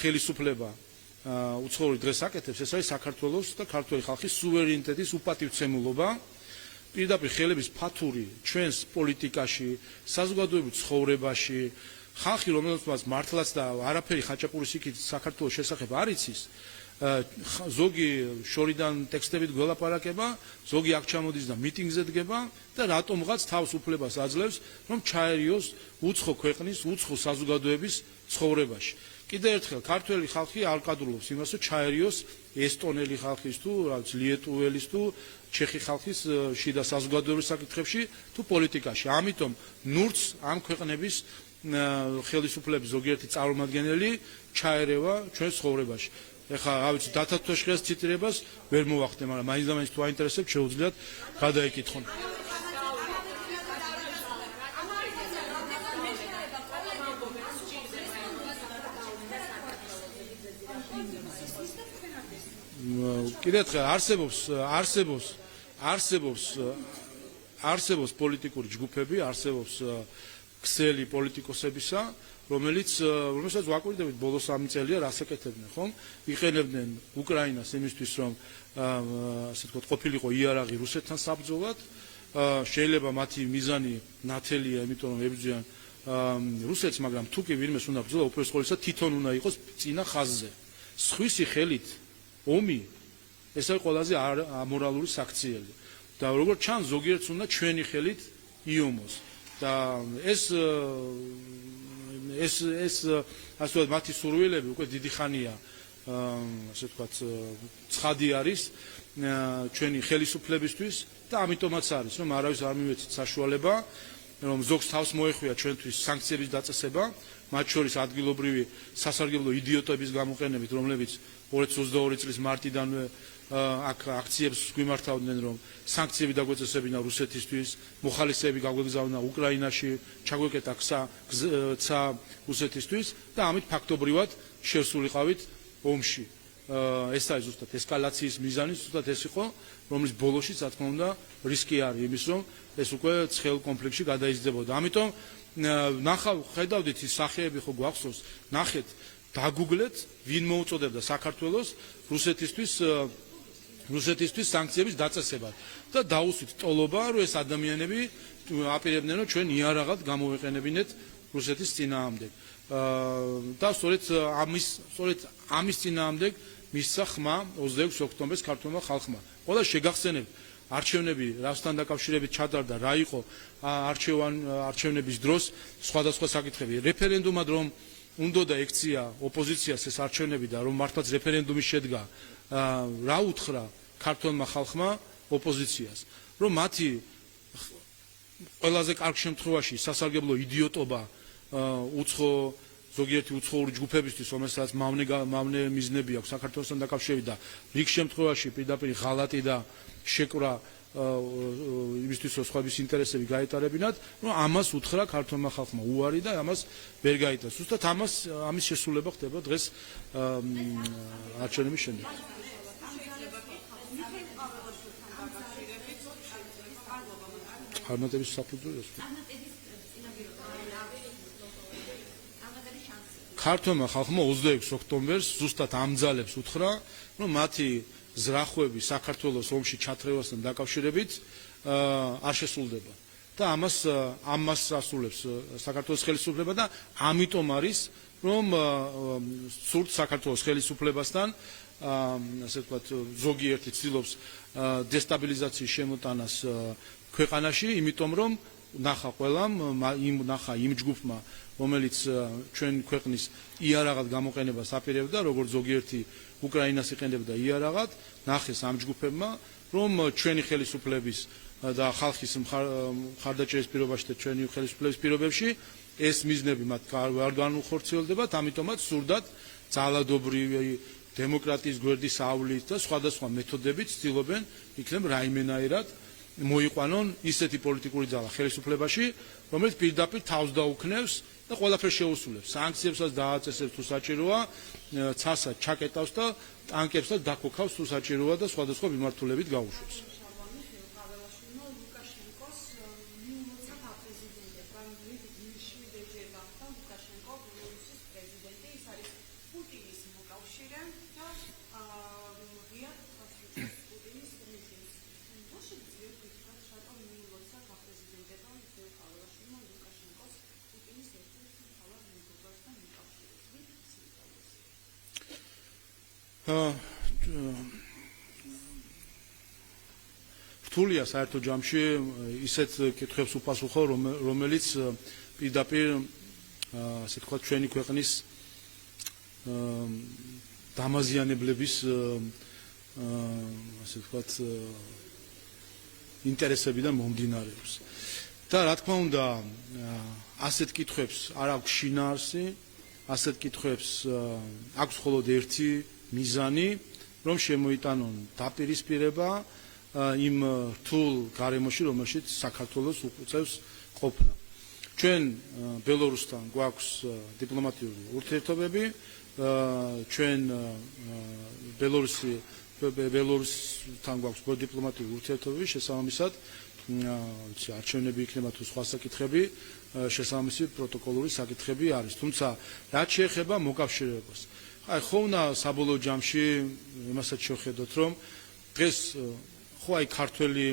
ხელისუფლება უცხოური დღეს აკეთებს, ეს არის საქართველოს და ქართველი ხალხის სუვერენიტეტის უპატივცემულობა. პირდაპირ ხელების ფათური ჩვენს პოლიტიკაში, საზოგადოებრივ ცხოვრებაში, ხალხი რომელსაც მართლაც და არაფერი ხაჭაპურის იქით საქართველოს შესახებ არ იცის, ზოგი შორიდან ტექსტებით გველაპარაკება, ზოგი აქ ჩამოდის და მიტინგზე დგება და რატომღაც თავს უფლებას აძლევს, რომ ჩაერიოს უცხო ქვეყნის, უცხო საზოგადოების ცხოვრებაში. კიდევ ერთხელ ქართველი ხალხი არ ყადრულობს იმას, რომ ჩაერიოს ესტონელი ხალხის თუ ლიეტუველის თუ ჩეხი ხალხის შიდა საზოგადოებრივ საკითხებში თუ პოლიტიკაში. ამიტომ ნურც ამ ქვეყნების ხელისუფლების ზოგიერთი წარმომადგენელი ჩაერევა ჩვენ ცხოვრებაში. ეხლა რა ვიცი, დათათოშხიას ციტირებას ვერ მოვახდე, მაგრამ მაინც თუ აინტერესებთ, შეუძლიათ გადაიკითხონ. კიდევ ერთხელ არსებობს პოლიტიკური ჯგუფები, არსებობს ქსელი პოლიტიკოსებისა, რომელსაც ვაკვირდებით ბოლოს 3 წელია რას ეკეთებდნენ, ხომ? იყენებდნენ უკრაინას იმისთვის, რომ ასე ვთქვათ, ყოფილიყო იარაღი რუსეთთან საბრძოლად შეიძლება მათი მიზანი ნათელია, იმიტომ რომ ებრძვიან რუსეთს, მაგრამ თუ კი ვინმეს უნდა ბრძოლა, უპირველეს ყოვლისა თვითონ უნდა იყოს წინა ხაზზე. სხვისი ხელით ომი ეს არის ყველაზე ამორალური საქციელი. და როგორც ჩანს, ზოგიერთს უნდა ჩვენი ხელით იომოს. და ეს ასე ვთქვათ, მათი სურვილები უკვე დიდი ხანია, ასე ვთქვათ, ცხადი არის ჩვენი ხელისუფლებისთვის და ამიტომაც არის, რომ არავის არ მივეცით საშუალება, რომ ზოგს თავს მოეხვია ჩვენთვის სანქციების დაწესება, მათ შორის ადგილობრივი სასარგებლო იდიოტების გამოყენებით, რომლებიც 2022 წლის მარტიდანვე აქ აქციებს გვიმართავდნენ, რომ სანქციები დაგვეწესებინა რუსეთისთვის, მოხალისეები გაგვეგზავნა უკრაინაში, ჩაგვეკეტა ცა რუსეთისთვის და ამით ფაქტობრივად შევსულიყავით ომში. ეს არის ზუსტად ესკალაციის მიზანი, ზუსტად ეს იყო, რომლის ბოლოში, რა თქმა უნდა, რისკი არის იმის, რომ ეს უკვე ცხელ კონფლიქტში გადაიზრდებოდა. ამიტომ ხედავდით ის სახეები ხო გვახსოვს, ნახეთ, დაგუგლეთ, ვინ მოუწოდებდა საქართველოს რუსეთისთვის სანქციების დაწესებას და დაუსვით ტოლობა, რომ ეს ადამიანები აპირებდნენ, რომ ჩვენ იარაღად გამოვეყენებინეთ რუსეთის წინააღმდეგ. და სწორედ ამის წინააღმდეგ მისცა ხმა 26 ოქტომბერს ქართულმა ხალხმა. ყველა შეგახსენებთ, არჩევნები რასთან დაკავშირებით ჩატარდა, რა იყო არჩევნების დროს სხვადასხვა საკითხები. რეფერენდუმად რომ უნდა ექცია ოპოზიციას ეს არჩევნები და რომ მართლაც რეფერენდუმი შედგა, რა უთხრა ქართულმა ხალხმა ოპოზიციას, რომ მათი ყველაზე კარგ შემთხვევაში სასარგებლო იდიოტობა უცხო ზოგიერთი უცხოური ჯგუფებისთვის, რომელსაც მავნე მიზნები აქვს საქართველოსთან დაკავშირებით და რიგ შემთხვევაში პირდაპირ ღალატი და შეკვრა იმისთვის, რომ სხვების ინტერესები გაეტარებინათ, რომ ამას უთხრა ქართულმა ხალხმა უარი და ამას ვერ გაიტანს. ზუსტად ამის შესრულება ხდება დღეს არჩევნების შემდეგ. წარმატების საფუძველს ქართულმა ხალხმა 26 ოქტომბერს ზუსტად ამ ძალებს უთხრა, რომ მათი ზრახვები საქართველოს ომში ჩათრევასთან დაკავშირებით არ შესრულდება და ამას ასრულებს საქართველოს ხელისუფლება და ამიტომ არის, რომ სურთ საქართველოს ხელისუფლებასთან ასე ვთქვათ, ზოგიერთი ცდილობს დესტაბილიზაციის შემოტანას ქვეყანაში, იმიტომ რომ ნახა ყველამ, ნახა იმ ჯგუფმა, რომელიც ჩვენ ქვეყნის იარაღად გამოყენებას აპირებდა, როგორც ზოგიერთი უკრაინას იყენებდა იარაღად, ნახეს ამ ჯგუფებმა, რომ ჩვენი ხელისუფლების და ხალხის მხარდაჭერის პირობაში და ჩვენი ხელისუფლების პირობებში ეს მიზნები მათ არ განუხორციელდებათ, ამიტომაც სურდათ ძალადობრივი დემოკრატიის გვერდის ავლით და სხვადასხვა მეთოდებით ცდილობენ იქნებ რაიმენაირად მოიყვანონ ისეთი პოლიტიკური ძალა ხელისუფლებაში, რომელიც პირდაპირ თავს დაუქნევს და ყველაფერს შეუსრულებს. სანქციებსაც დააწესებს თუ საჭიროა, ცასაც ჩაკეტავს და ტანკებსაც დაქოქავს თუ საჭიროა და სხვადასხვა მიმართულებით გაუშვებს. რთულია საერთო ჯამში ისეთ კითხვებს უპასუხო, რომელიც პირდაპირ ასე ვთქვათ ჩვენი ქვეყნის დამაზიანებლების ასე ვთქვათ ინტერესებიდან მომდინარეობს. და რა თქმა უნდა, ასეთ კითხვებს არ აქვს შინაარსი, ასეთ კითხვებს აქვს მხოლოდ ერთი მიზანი, რომ შემოიტანონ დაპირისპირება იმ რთულ გარემოში, რომელშიც საქართველოს უწევს ყოფნა. ჩვენ ბელორუსთან გვაქვს დიპლომატიური ურთიერთობები, ჩვენ ბელორუსთან გვაქვს დიპლომატიური ურთიერთობები, შესაბამისად არჩევნები იქნება თუ სხვა საკითხები, შესაბამისი პროტოკოლური საკითხები არის. თუმცა რაც შეეხება მოკავშირეობას, ხო უნდა საბოლოო ჯამში იმასაც შევხედოთ, რომ დღეს ხო აი ქართველი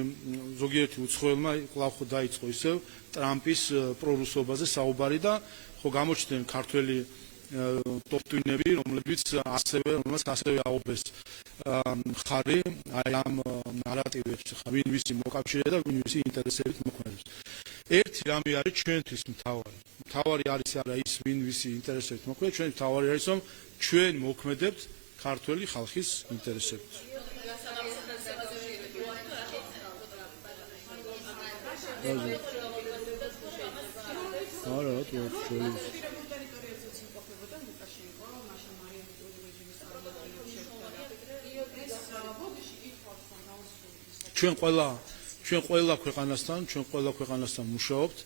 ზოგიერთი უცხოელმა კვლავ ხო დაიწყო ისევ ტრამპის პრორუსობაზე საუბარი და ხო გამოჩნდნენ ქართველი ტოპტვინები, რომლებიც ასევე აუბეს მხარი აი ამ ნარატივებს, ხა ვინ ვისი მოკავშირე და ვინ ვისი ინტერესებით მოქმედებს. ერთი რამე არის ჩვენთვის მთავარი არის არა ის ვინ ვისი ინტერესებით მოქმედებს, ჩვენთვის მთავარი არის რომ ჩვენ მოქმედებთ ქართველი ხალხის ინტერესებით. არა, ჩვენ ყველა ქვეყანასთან მუშაობთ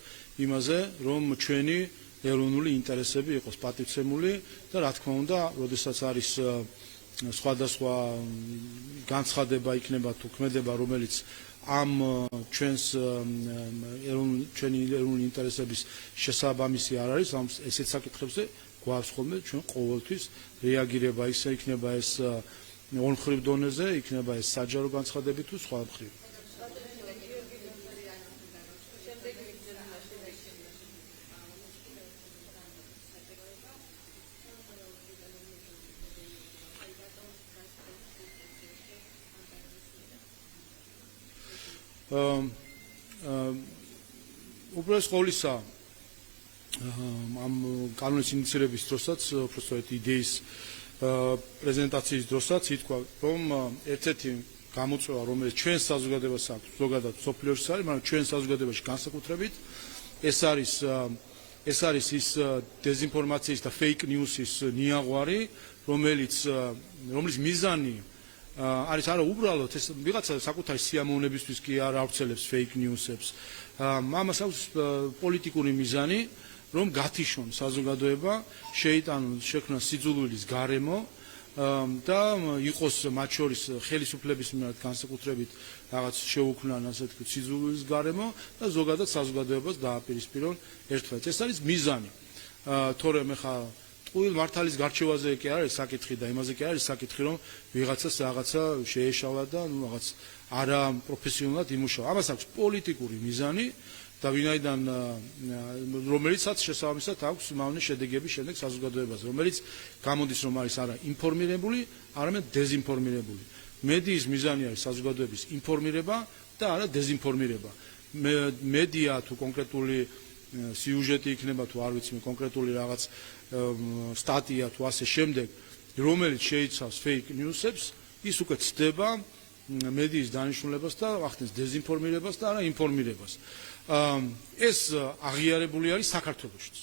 იმაზე, რომ ჩვენი ეროვნული ინტერესები იყოს პატივცემული და რა თქმა უნდა, როდესაც არის სხვადასხვა განცხადება იქნება თუ ქმედება, რომელიც ამ ჩვენი ეროვნული ინტერესების შესაბამისი არ არის, ამ ესეთ საკითხებზე გვაქვს ხოლმე ჩვენ ყოველთვის რეაგირება, ისე იქნება ეს ორმხრივ დონეზე, იქნება ეს საჯარო განცხადები თუ სხვა მხრივ. უბრალოდ ყოვლისა ამ კანონის ინიციირების დროსაც, უბრალოდ იდეის პრეზენტაციის დროსაც ითქვა, რომ ერთ-ერთი გამოწვევა, რომელიც ჩვენ საზოგადოებას აქვს, ზოგადად სოფლიოში არის, მაგრამ ჩვენ საზოგადოებაში განსაკუთრებით, ეს არის ის დეზინფორმაციის და fake news-ის ნიაღვარი, რომელიც მიზანი არის არა უბრალოდ ეს ვიღაცა საკუთარი სიამოვნებისთვის კი არ ავრცელებს fake news-ებს. ამას აქვს პოლიტიკური მიზანი, რომ გათიშონ საზოგადოება, შეიტანონ შექმნა სიძულვილის გარემო და იყოს მათ შორის ხელისუფლების მიმართ განსაკუთრებით რაღაც შეუქმნან ასე თქვით სიძულვილის გარემო და ზოგადად საზოგადოებას დააპირისპირონ ერთმანეთს. ეს არის მიზანი. თორემ ხა ტყუილ მართალის გარჩევაზე კი არის საკითხი და იმაზე კი არის საკითხი, რომ ვიღაცას რაღაცა შეეშალა და რაღაც არა პროფესიონალად იმუშავა. ამას აქვს პოლიტიკური მიზანი და ვინაიდან რომელიცაც შესაბამისად აქვს მავნე შედეგები შემდეგ საზოგადოებაზე, რომელიც გამოდის რომ არის არა ინფორმირებული, არამედ დეზინფორმირებული. მედიის მიზანი არის საზოგადოების ინფორმირება და არა დეზინფორმირება. მედია თუ კონკრეტული სიუჟეტი იქნება თუ არ ვიცი, კონკრეტული რაღაც სტატია თუ ასე შემდეგ, რომელიც შეიცავს fake news-ებს, ის უკვე ცდება მედიის დანიშნულებას და ახდენს დეზინფორმირებას და არა ინფორმირებას. ეს აღიარებული არის საქართველოშიც,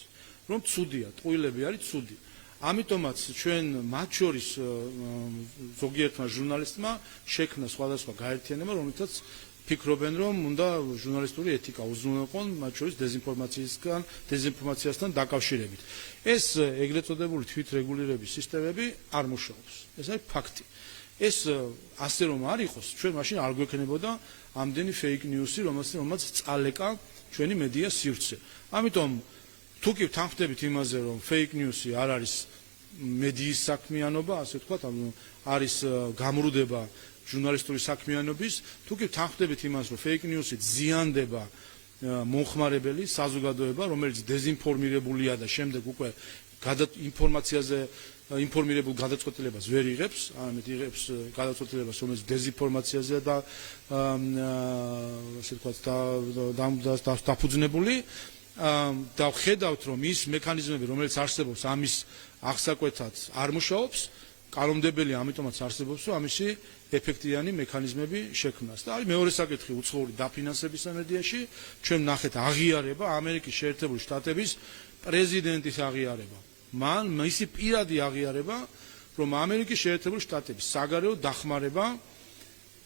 რომ ცუდია, ტყუილები არის ცუდი. ამიტომაც ჩვენ მათ შორის ზოგიერთმა ჟურნალისტმა შექმნა სხვადასხვა გაერთიანება, რომელთაც ფიქრობენ, რომ უნდა ჟურნალისტური ეთიკა უზრუნველყონ მათ შორის დეზინფორმაციასთან დაკავშირებით. ეს ეგრეთ წოდებული თვითრეგულირების სისტემები არ მუშაობს. ეს არის ფაქტი. ეს ასე რომ არ იყოს, ჩვენ მაშინ არ გვექნებოდა ამდენი fake news-ი, რომელსაც წალეკა ჩვენი მედია სივრცე. ამიტომ თუ კი თანხმდებით იმაზე, რომ fake news-ი არ არის მედიის საქმიანობა, ასე ვთქვათ, არის გამრუდება ჟურნალისტური საქმიანობის, თუ კი თანხმდებით იმას, რომ fake news-ი ზიანდება მომხმარებელი საზოგადოება, რომელიც დეზინფორმირებულია და შემდეგ უკვე ინფორმაციაზე ინფორმირებულ გადაწყვეტილებას ვერ იღებს, არამედ იღებს გადაწყვეტილებას, რომელიც დეზინფორმაციაზეა და ასე ვთქვათ დაფუძნებული და ხედავთ, რომ ის მექანიზმები, რომელიც არსებობს ამის აღსაკვეთად არ მუშაობს, კანონმდებელი ამიტომაც არსებობს, რომ ამისი ეფექტიანი მექანიზმები შექმნას. და არის მეორე საკითხი უცხოური დაფინანსებისა მედიაში, ჩვენ ნახეთ აღიარება ამერიკის შეერთებული შტატების პრეზიდენტის აღიარება. მან მისი პირადი აღიარება, რომ ამერიკის შეერთებული შტატების საგარეო დახმარება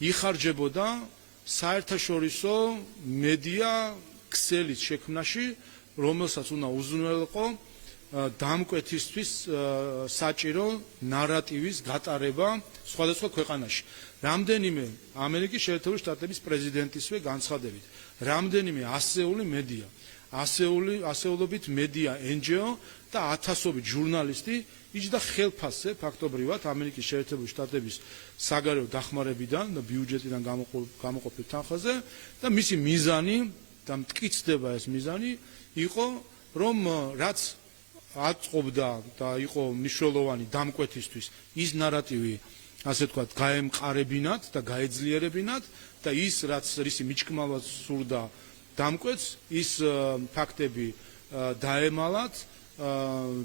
იხარჯებოდა საერთაშორისო მედია ქსელის შექმნაში, რომელსაც უნდა უზრუნველყო დამკვეთისთვის საჭირო ნარატივის გატარება სხვადასხვა ქვეყანაში. რამდენიმე ამერიკის შეერთებული შტატების პრეზიდენტისვე განცხადებით, რამდენიმე ასეული მედია, ასეულობით მედია NGO და ათასობით ჟურნალისტი იჯდა ხელფასზე ფაქტობრივად ამერიკის შეერთებული შტატების საგარეო დახმარებიდან და ბიუჯეტიდან გამოყოფილ თანხაზე და მისი მიზანი და მტკიცდება ეს მიზანი იყო რომ რაც აწყობდა და იყო მნიშვნელოვანი დამკვეთისთვის ის ნარატივი ასე ვთქვათ გაემყარებინათ და გაეძლიერებინათ და ის რაც რისი მიჭკმავად სურდა დამკვეთს ის ფაქტები დაემალათ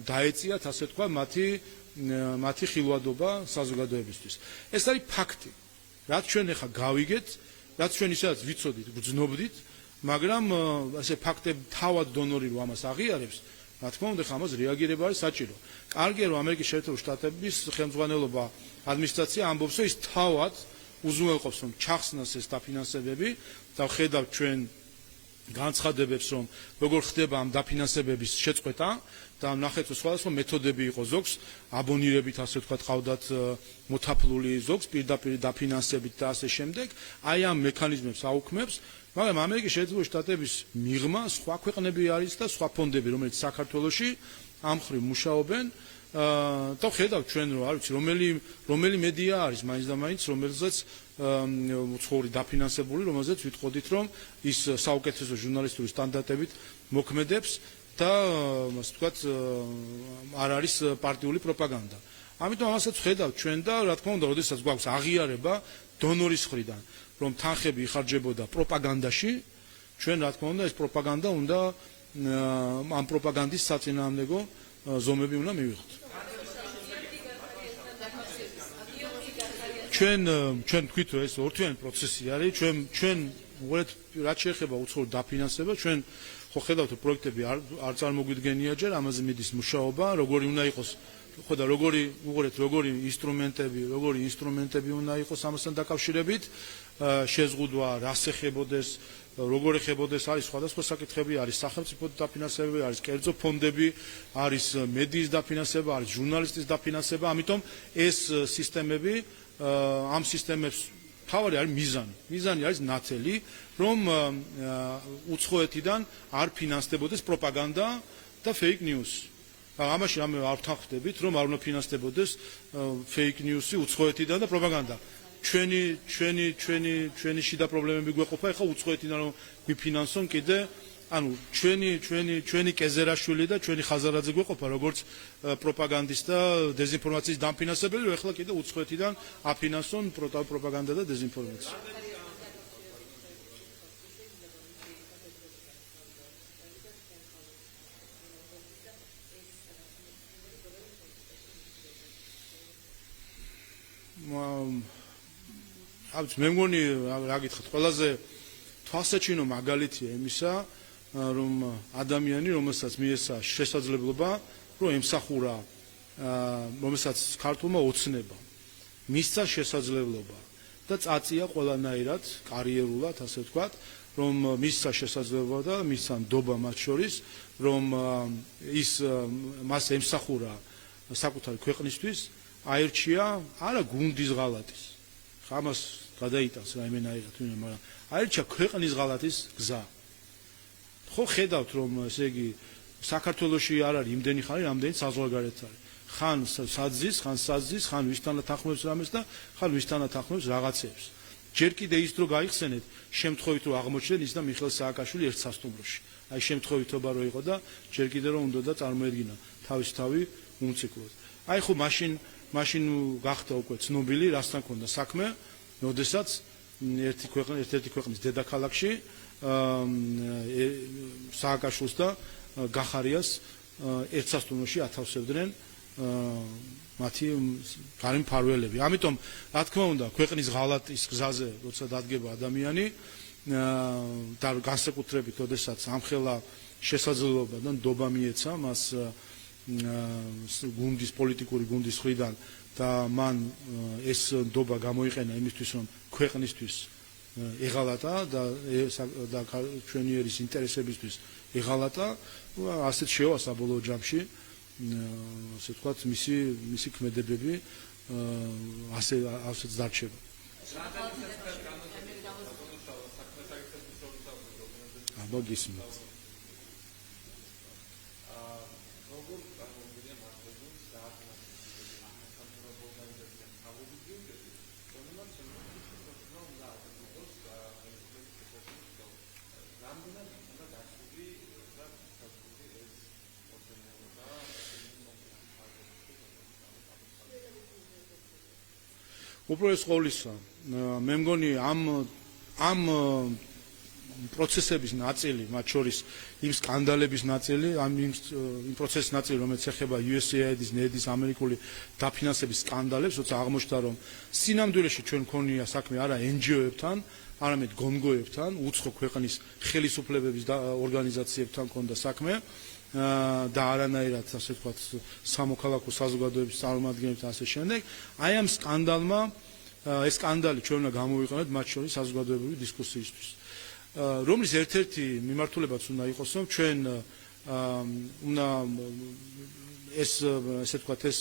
დაეწიათ ასე ვთქვათ მათი ხილვადობა საზოგადოებისთვის ეს არის ფაქტი რაც ჩვენ ახლა გავიგეთ რაც ჩვენ ისაც ვიცოდით გრძნობდით მაგრამ ასე ფაქტები თავად დონორი რომ ამას აღიარებს რა თქმა უნდა ამას რეაგირება არის საჭირო კარგია რომ ამერიკის შეერთებული შტატების ხელმძღვანელობა ადმინისტრაცია ამბობს რომ ის თავად უზრუნველყოფს რომ ჩახსნას ეს დაფინანსებები და ხედავთ ჩვენ განცხადებებს რომ როგორ ხდება ამ დაფინანსებების შეწყვეტა და ნახეთ რომ სხვადასხვა მეთოდები იყო ზოგს აბონირებით ასე ვთქვათ ყავდათ მოთაფლული ზოგს პირდაპირ დაფინანსებით და ასე შემდეგ აი ამ მექანიზმებს აუქმებს მაგრამ ამერიკის შეერთებული შტატების მიღმა სხვა ქვეყნები არის და სხვა ფონდები რომელიც საქართველოში ამ ხრივ მუშაობენ და ხედავთ ჩვენ რომ არ ვიცი რომელი მედია არის მაინც და მაინც რომელზეც უცხოური დაფინანსებული რომელზეც ვიტყოდით რომ ის საუკეთესო ჟურნალისტური სტანდარტებით მოქმედებს და ასე ვთქვათ არ არის პარტიული პროპაგანდა ამიტომ ამასაც ხედავთ ჩვენ და რა თქმა უნდა როდესაც გვაქვს აღიარება დონორის მხრიდან რომ თანხები იხარჯებოდა პროპაგანდაში ჩვენ რა თქმა უნდა ეს პროპაგანდა უნდა ამ პროპაგანდის საწინააღმდეგო ზომები უნდა მივიღოთ ჩვენ თქვით რომ ეს ორთვიანი პროცესი არის ჩვენ უყურეთ რაც შეეხება უცხოურ დაფინანსებას ჩვენ ხო ხედავთ რომ პროექტები არ წარმოგვიდგენია ჯერ ამაზე მიდის მუშაობა როგორი უნდა იყოს ხო და როგორი ინსტრუმენტები უნდა იყოს ამასთან დაკავშირებით შეზღუდვა რას ეხებოდეს როგორ ეხებოდეს არის სხვადასხვა საკითხები არის სახელმწიფო დაფინანსებები არის კერძო ფონდები არის მედიის დაფინანსება არის ჟურნალისტის დაფინანსება ამიტომ ეს სისტემები ამ სისტემებს თავარი არის მიზანი არის ნათელი რომ უცხოეთიდან არ ფინანსდებოდეს პროპაგანდა და fake news ამაში რამე არ ვთანხმდებით რომ არ უნდა ფინანსდებოდეს fake news-ი უცხოეთიდან და პროპაგანდა ჩვენი შიდა პრობლემები გვეყოფა ეხლა უცხოეთიდან რომ გვიფინანსონ კიდე ანუ ჩვენი კეზერაშვილი და ჩვენი ხაზარაძე გვეყოფა როგორც პროპაგანდის და დეზინფორმაციის დამფინანსებელი რომ ეხლა კიდე უცხოეთიდან აფინანსონ პროპაგანდა და დეზინფორმაცია მე მგონი რა გითხრათ ყველაზე თვალსაჩინო მაგალითია იმისა რომ ადამიანი რომელსაც მიესა შესაძლებლობა რომ ემსახურა რომელსაც ქართულმა ოცნება მისცა შესაძლებლობა და წაწია ყველანაირად კარიერულად ასე ვთქვათ რომ მისცა შესაძლებლობა და მისცა ნდობა მათ შორის რომ ის მას ემსახურა საკუთარი ქვეყნისთვის აირჩია არა გუნდის ღალატის ამას გადაიტანს რაიმენაირად მაგრამ აირჩია ქვეყნის ღალატის გზა ხო ხედავთ რომ ესე იგი საქართველოში არ არის იმდენი ხანი რამდენი საზღვარგარეთ არის ხან საძის ხან ვისთანაც ახმევს რამეს და ხან ვისთანაც ახმევს რაღაცებს ჯერ კიდე ის დრო გაიხსენეთ შემთხვევით რომ აღმოჩნდნენ ის და მიხეილ სააკაშვილი ერთ სასტუმროში აი შემთხვევითობა რო იყო და ჯერ კიდე რომ უნდა და წარმოედგინა თავი უმციკლოდ აი ხო მაშინ გახდა უკვე ცნობილი რასთან ქონდა საქმე როდესაც ერთ-ერთი ქვეყნის დედაქალაქში სააკაშვილს და გახარიას ერთ სასტუმროში ათავსებდნენ მათი გარე მფარველები. ამიტომ რა თქმა უნდა ქვეყნის ღალატის გზაზე როცა დადგება ადამიანი და განსაკუთრებით როდესაც ამხელა შესაძლებლობა და ნდობა მიეცა მას გუნდის პოლიტიკური გუნდის მხრიდან და მან ეს ნდობა გამოიყენა იმისთვის რომ ქვეყნისთვის ეღალატა და ჩვენი ერის ინტერესებისთვის ეღალატა ასეთ შევა საბოლოო ჯამში ასე ვთქვათ მისი ქმედებები ასეც დარჩება. აბა გისმენთ. უპირველეს ყოვლისა, მე მგონი ამ პროცესების ნაწილი, მათ შორის იმ სკანდალების ნაწილი, იმ პროცესის ნაწილი, რომელიც ეხება USAID-ის, NED-ის ამერიკული დაფინანსების სკანდალებს, როცა აღმოჩნდა, რომ სინამდვილეში ჩვენ მქონია საქმე არა NGO-ებთან, არამედ გონგოებთან, უცხო ქვეყნის ხელისუფლებების ორგანიზაციებთან ქონდა საქმე და არანაირად, ასე ვთქვათ, სამოქალაქო საზოგადოების წარმომადგენლებთან ასე შემდეგ. აი ამ სკანდალმა, ეს სკანდალი ჩვენ უნდა გამოვიყენოთ მათ შორის საზოგადოებრივი დისკუსიისთვის. რომლის ერთ-ერთი მიმართულებაც უნდა იყოს, რომ ჩვენ უნდა ესე ვთქვათ, ეს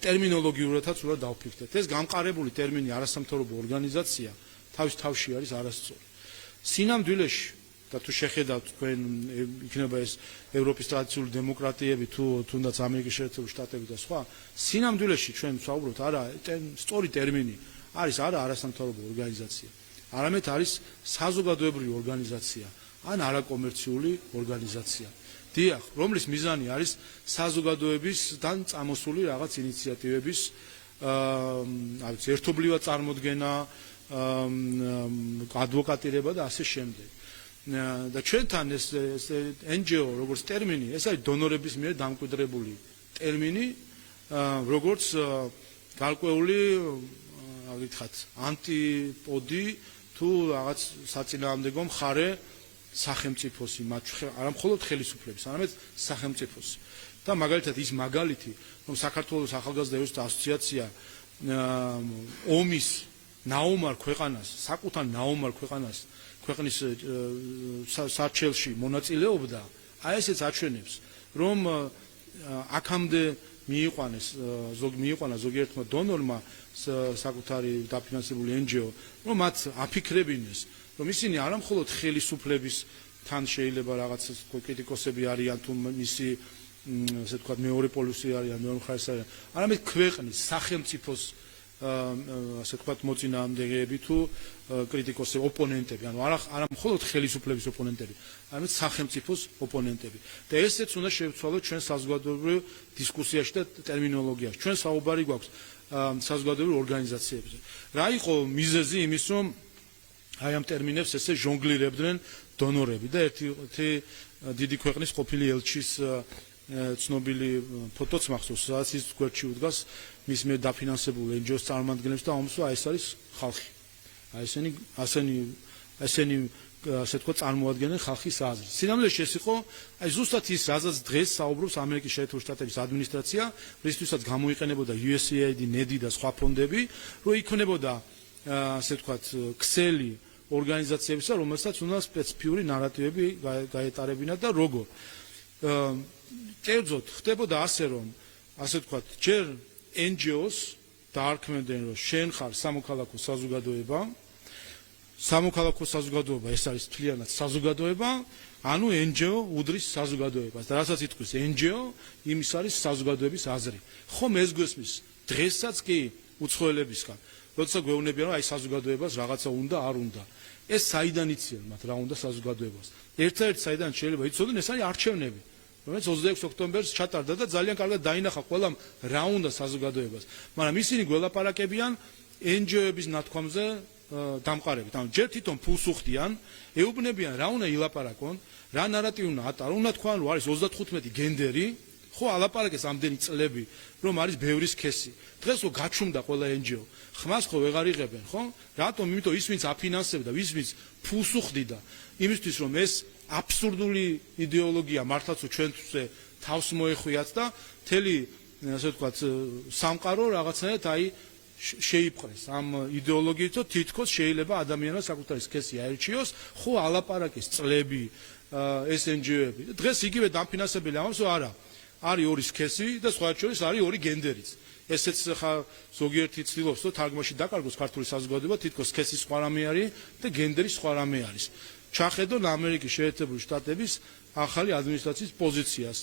ტერმინოლოგიურადაც უნდა დავფიქრდეთ. ეს გამყარებული ტერმინი არასამთავრობო ორგანიზაცია თავის თავში არის არასწორი. სინამდვილეში და თუ შეხედავთ თქვენ იქნება ეს ევროპის ტრადიციული დემოკრატიები თუ თუნდაც ამერიკის შეერთებული შტატები და სხვა, სინამდვილეში ჩვენ ვსაუბრობთ არა სწორი ტერმინი არის არა არასამთავრობო ორგანიზაცია. არამედ არის საზოგადოებრივი ორგანიზაცია ან არაკომერციული ორგანიზაცია. დიახ, რომლის მიზანი არის საზოგადოებისგან წამოსული რაღაც ინიციატივების ერთობლივად წარმოდგენა, ადვოკატირება და ასე შემდეგ. და ჩვენთან ეს NGO როგორც ტერმინი, ეს არის დონორების მიერ დამკვიდრებული ტერმინი, როგორც გარკვეული აგითხათ ანტიპოდი თუ რაღაც საწინააღმდეგო მხარე სახელმწიფოსი, არა მხოლოდ ხელისუფლების, არამედ სახელმწიფოსი. და მაგალითად ის მაგალითი, რომ საქართველოს ახალგაზრდა ეროვნულ ასოციაცია ომის ნაომარ ქვეყანას, საკუთარ ნაომარ ქვეყნის საჩელში მონაწილეობდა, აი ესეც აჩვენებს, რომ აქამდე მიიყვანა ზოგიერთმა დონორმა საკუთარი დაფინანსებული NGO, რომ მათ აფიქრებინეს, რომ ისინი არა მხოლოდ ხელისუფლების თან შეიძლება რაღაც კრიტიკოსები არიან თუ მისი ასე ვთქვათ მეორე პოლუსი არიან, მეორე მხარეს არიან, არამედ ქვეყნის სახელმწიფოს ასე ვთქვათ მოწინააღმდეგეები თუ კრიტიკოსები, ოპონენტები, ანუ არა მხოლოდ ხელისუფლების ოპონენტები, არამედ სახელმწიფოს ოპონენტები. და ესეც უნდა შევცვალოთ ჩვენ საზოგადოებრივ დისკუსიაში და ტერმინოლოგიაში. ჩვენ საუბარი გვაქვს საზოგადოებრივ ორგანიზაციებზე. რა იყო მიზეზი იმის, რომ აი ამ ტერმინებს ესე ჟონგლირებდნენ დონორები და ერთი დიდი ქვეყნის ყოფილი ელჩის ცნობილი ფოტოც მახსოვს, სადაც ის გვერდში უდგას მის მიერ დაფინანსებულ NGO-ს წარმომადგენლებს და ამბობს, აი ეს არის ხალხი. აი ესენი ასე ვთქვათ წარმოადგენენ ხალხის აზრს. სინამდვილეში ეს იყო აი ზუსტად ის, რაზეც დღეს საუბრობს ამერიკის შეერთებული შტატების ადმინისტრაცია, რისთვისაც გამოიყენებოდა USAID, NED და სხვა ფონდები, რომ იქნებოდა ასე ვთქვათ ქსელი ორგანიზაციებისა, რომელსაც უნდა სპეციფიური ნარატივები გაეტარებინათ და როგორ. კერძოდ ხდებოდა ასე, რომ ასე ვთქვათ ჯერ NGO-ს დაარქმევდნენ, რომ შენ ხარ სამოქალაქო საზოგადოება, ეს არის მთლიანად საზოგადოება, ანუ NGO უდრის საზოგადოებას და რასაც იტყვის NGO, იმის არის საზოგადოების აზრი. ხომ ეს გვესმის დღესაც კი უცხოელებისგან, როდესაც გვეუბნებიან, რომ აი საზოგადოებას რაღაცა უნდა, არ უნდა. ეს საიდან იციან მათ რა უნდა საზოგადოებას? ერთ-ერთი საიდან შეიძლება იცოდნენ, ეს არის არჩევნები, რომელიც 26 ოქტომბერს ჩატარდა და ძალიან კარგად დაინახა ყველამ რა უნდა საზოგადოებას. მაგრამ ისინი გველაპარაკებიან NGO-ების ნათქვამზე დამყარებით. ანუ ჯერ თვითონ ფულს უხდიან, ეუბნებიან რა უნდა ილაპარაკონ, რა ნარატივი უნდა ატარონ, უნდა თქვან რომ არის 35 გენდერი, ხო ალაპარაკეს ამდენი წლები, რომ არის ბევრი სქესი. დღეს რო გაჩუმდა ყველა NGO, ხმას ხო ვეღარ იღებენ, ხო? რატომ? იმიტომ ის ვინც აფინანსებდა, ვინც ფულს უხდიდა, იმისთვის რომ ეს აბსურდული იდეოლოგია მართლაც ჩვენთვისე თავს მოეხვიათ და მთელი ასე ვთქვათ სამყარო რაღაცნაირად აი შეიპყრეს ამ იდეოლოგიით, რომ თითქოს შეიძლება ადამიანმა საკუთარი სქესი აერჩიოს, ხო ალაპარაკის წლები ეს NGO-ები. დღეს იგივე დამფინანსებელი ამბობს, რომ არა, არის ორი სქესი და სხვა შორის არის ორი გენდერიც. ესეც ხა ზოგიერთი ცდილობს, რომ თარგმანში დაკარგოს ქართული საზოგადოება, თითქოს სქესი სხვა რამე არის და გენდერი სხვა რამე არის. ჩახედონ ამერიკის შეერთებული შტატების ახალი ადმინისტრაციის პოზიციას.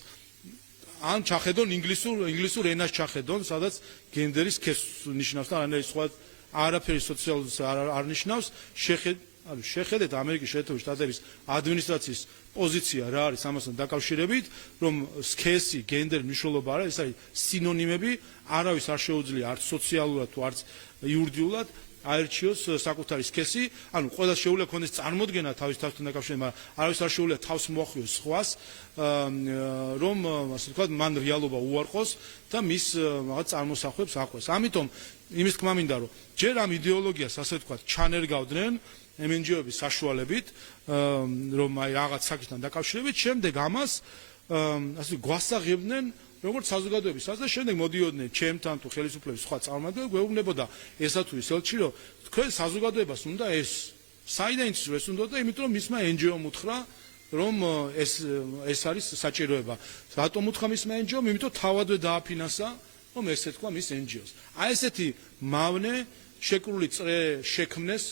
ან ჩახედონ ინგლისურ ენას ჩახედონ, სადაც გენდერის სქესს ნიშნავს და არაფერი სოციალურს არ ნიშნავს, ანუ შეხედეთ ამერიკის შეერთებული შტატების ადმინისტრაციის პოზიცია რა არის ამასთან დაკავშირებით, რომ სქესი, გენდერი მნიშვნელობა არა, ეს არის სინონიმები, არავის არ შეუძლია არც სოციალურად თუ არც იურიდიულად აერჩიოს საკუთარი სქესი, ანუ ყველა შეუძლია ქონდეს წარმოდგენა თავის თავთან დაკავშირებით, მაგრამ არავის არ შეუძლია თავს მოახიოს სხვას, რომ ასე ვთქვათ, მან რეალობა უარყოს და მის რაღაც წარმოსახვებს ახვეს. ამიტომ იმის თქმა მინდა, რომ ჯერ ამ იდეოლოგიას ასე ვთქვათ, ჩანერგავდნენ MNGO-ების საშუალებით, რომ აი რაღაც საკითხთან დაკავშირებით, შემდეგ ამას ასე გვასაღებდნენ როგორც საზოგადოებისას და შემდეგ მოდიოდნენ ჩემთან თუ ხელისუფლების სხვა წარმომადგენლებს, გვეუბნებოდა ესა თუ ის ელჩი, რომ თქვენ საზოგადოებას უნდა ეს საიდან იცის ეს უნდა და იმიტომ რომ მისმა NGO-მ უთხრა, რომ ეს არის საჭიროება. რატომ უთხრა მისმა NGO-მ? იმიტომ თავადვე დააფინანსა, რომ ესე თქვა მის NGO-ს. აი ესეთი მავნე შეკრული წრე შექმნეს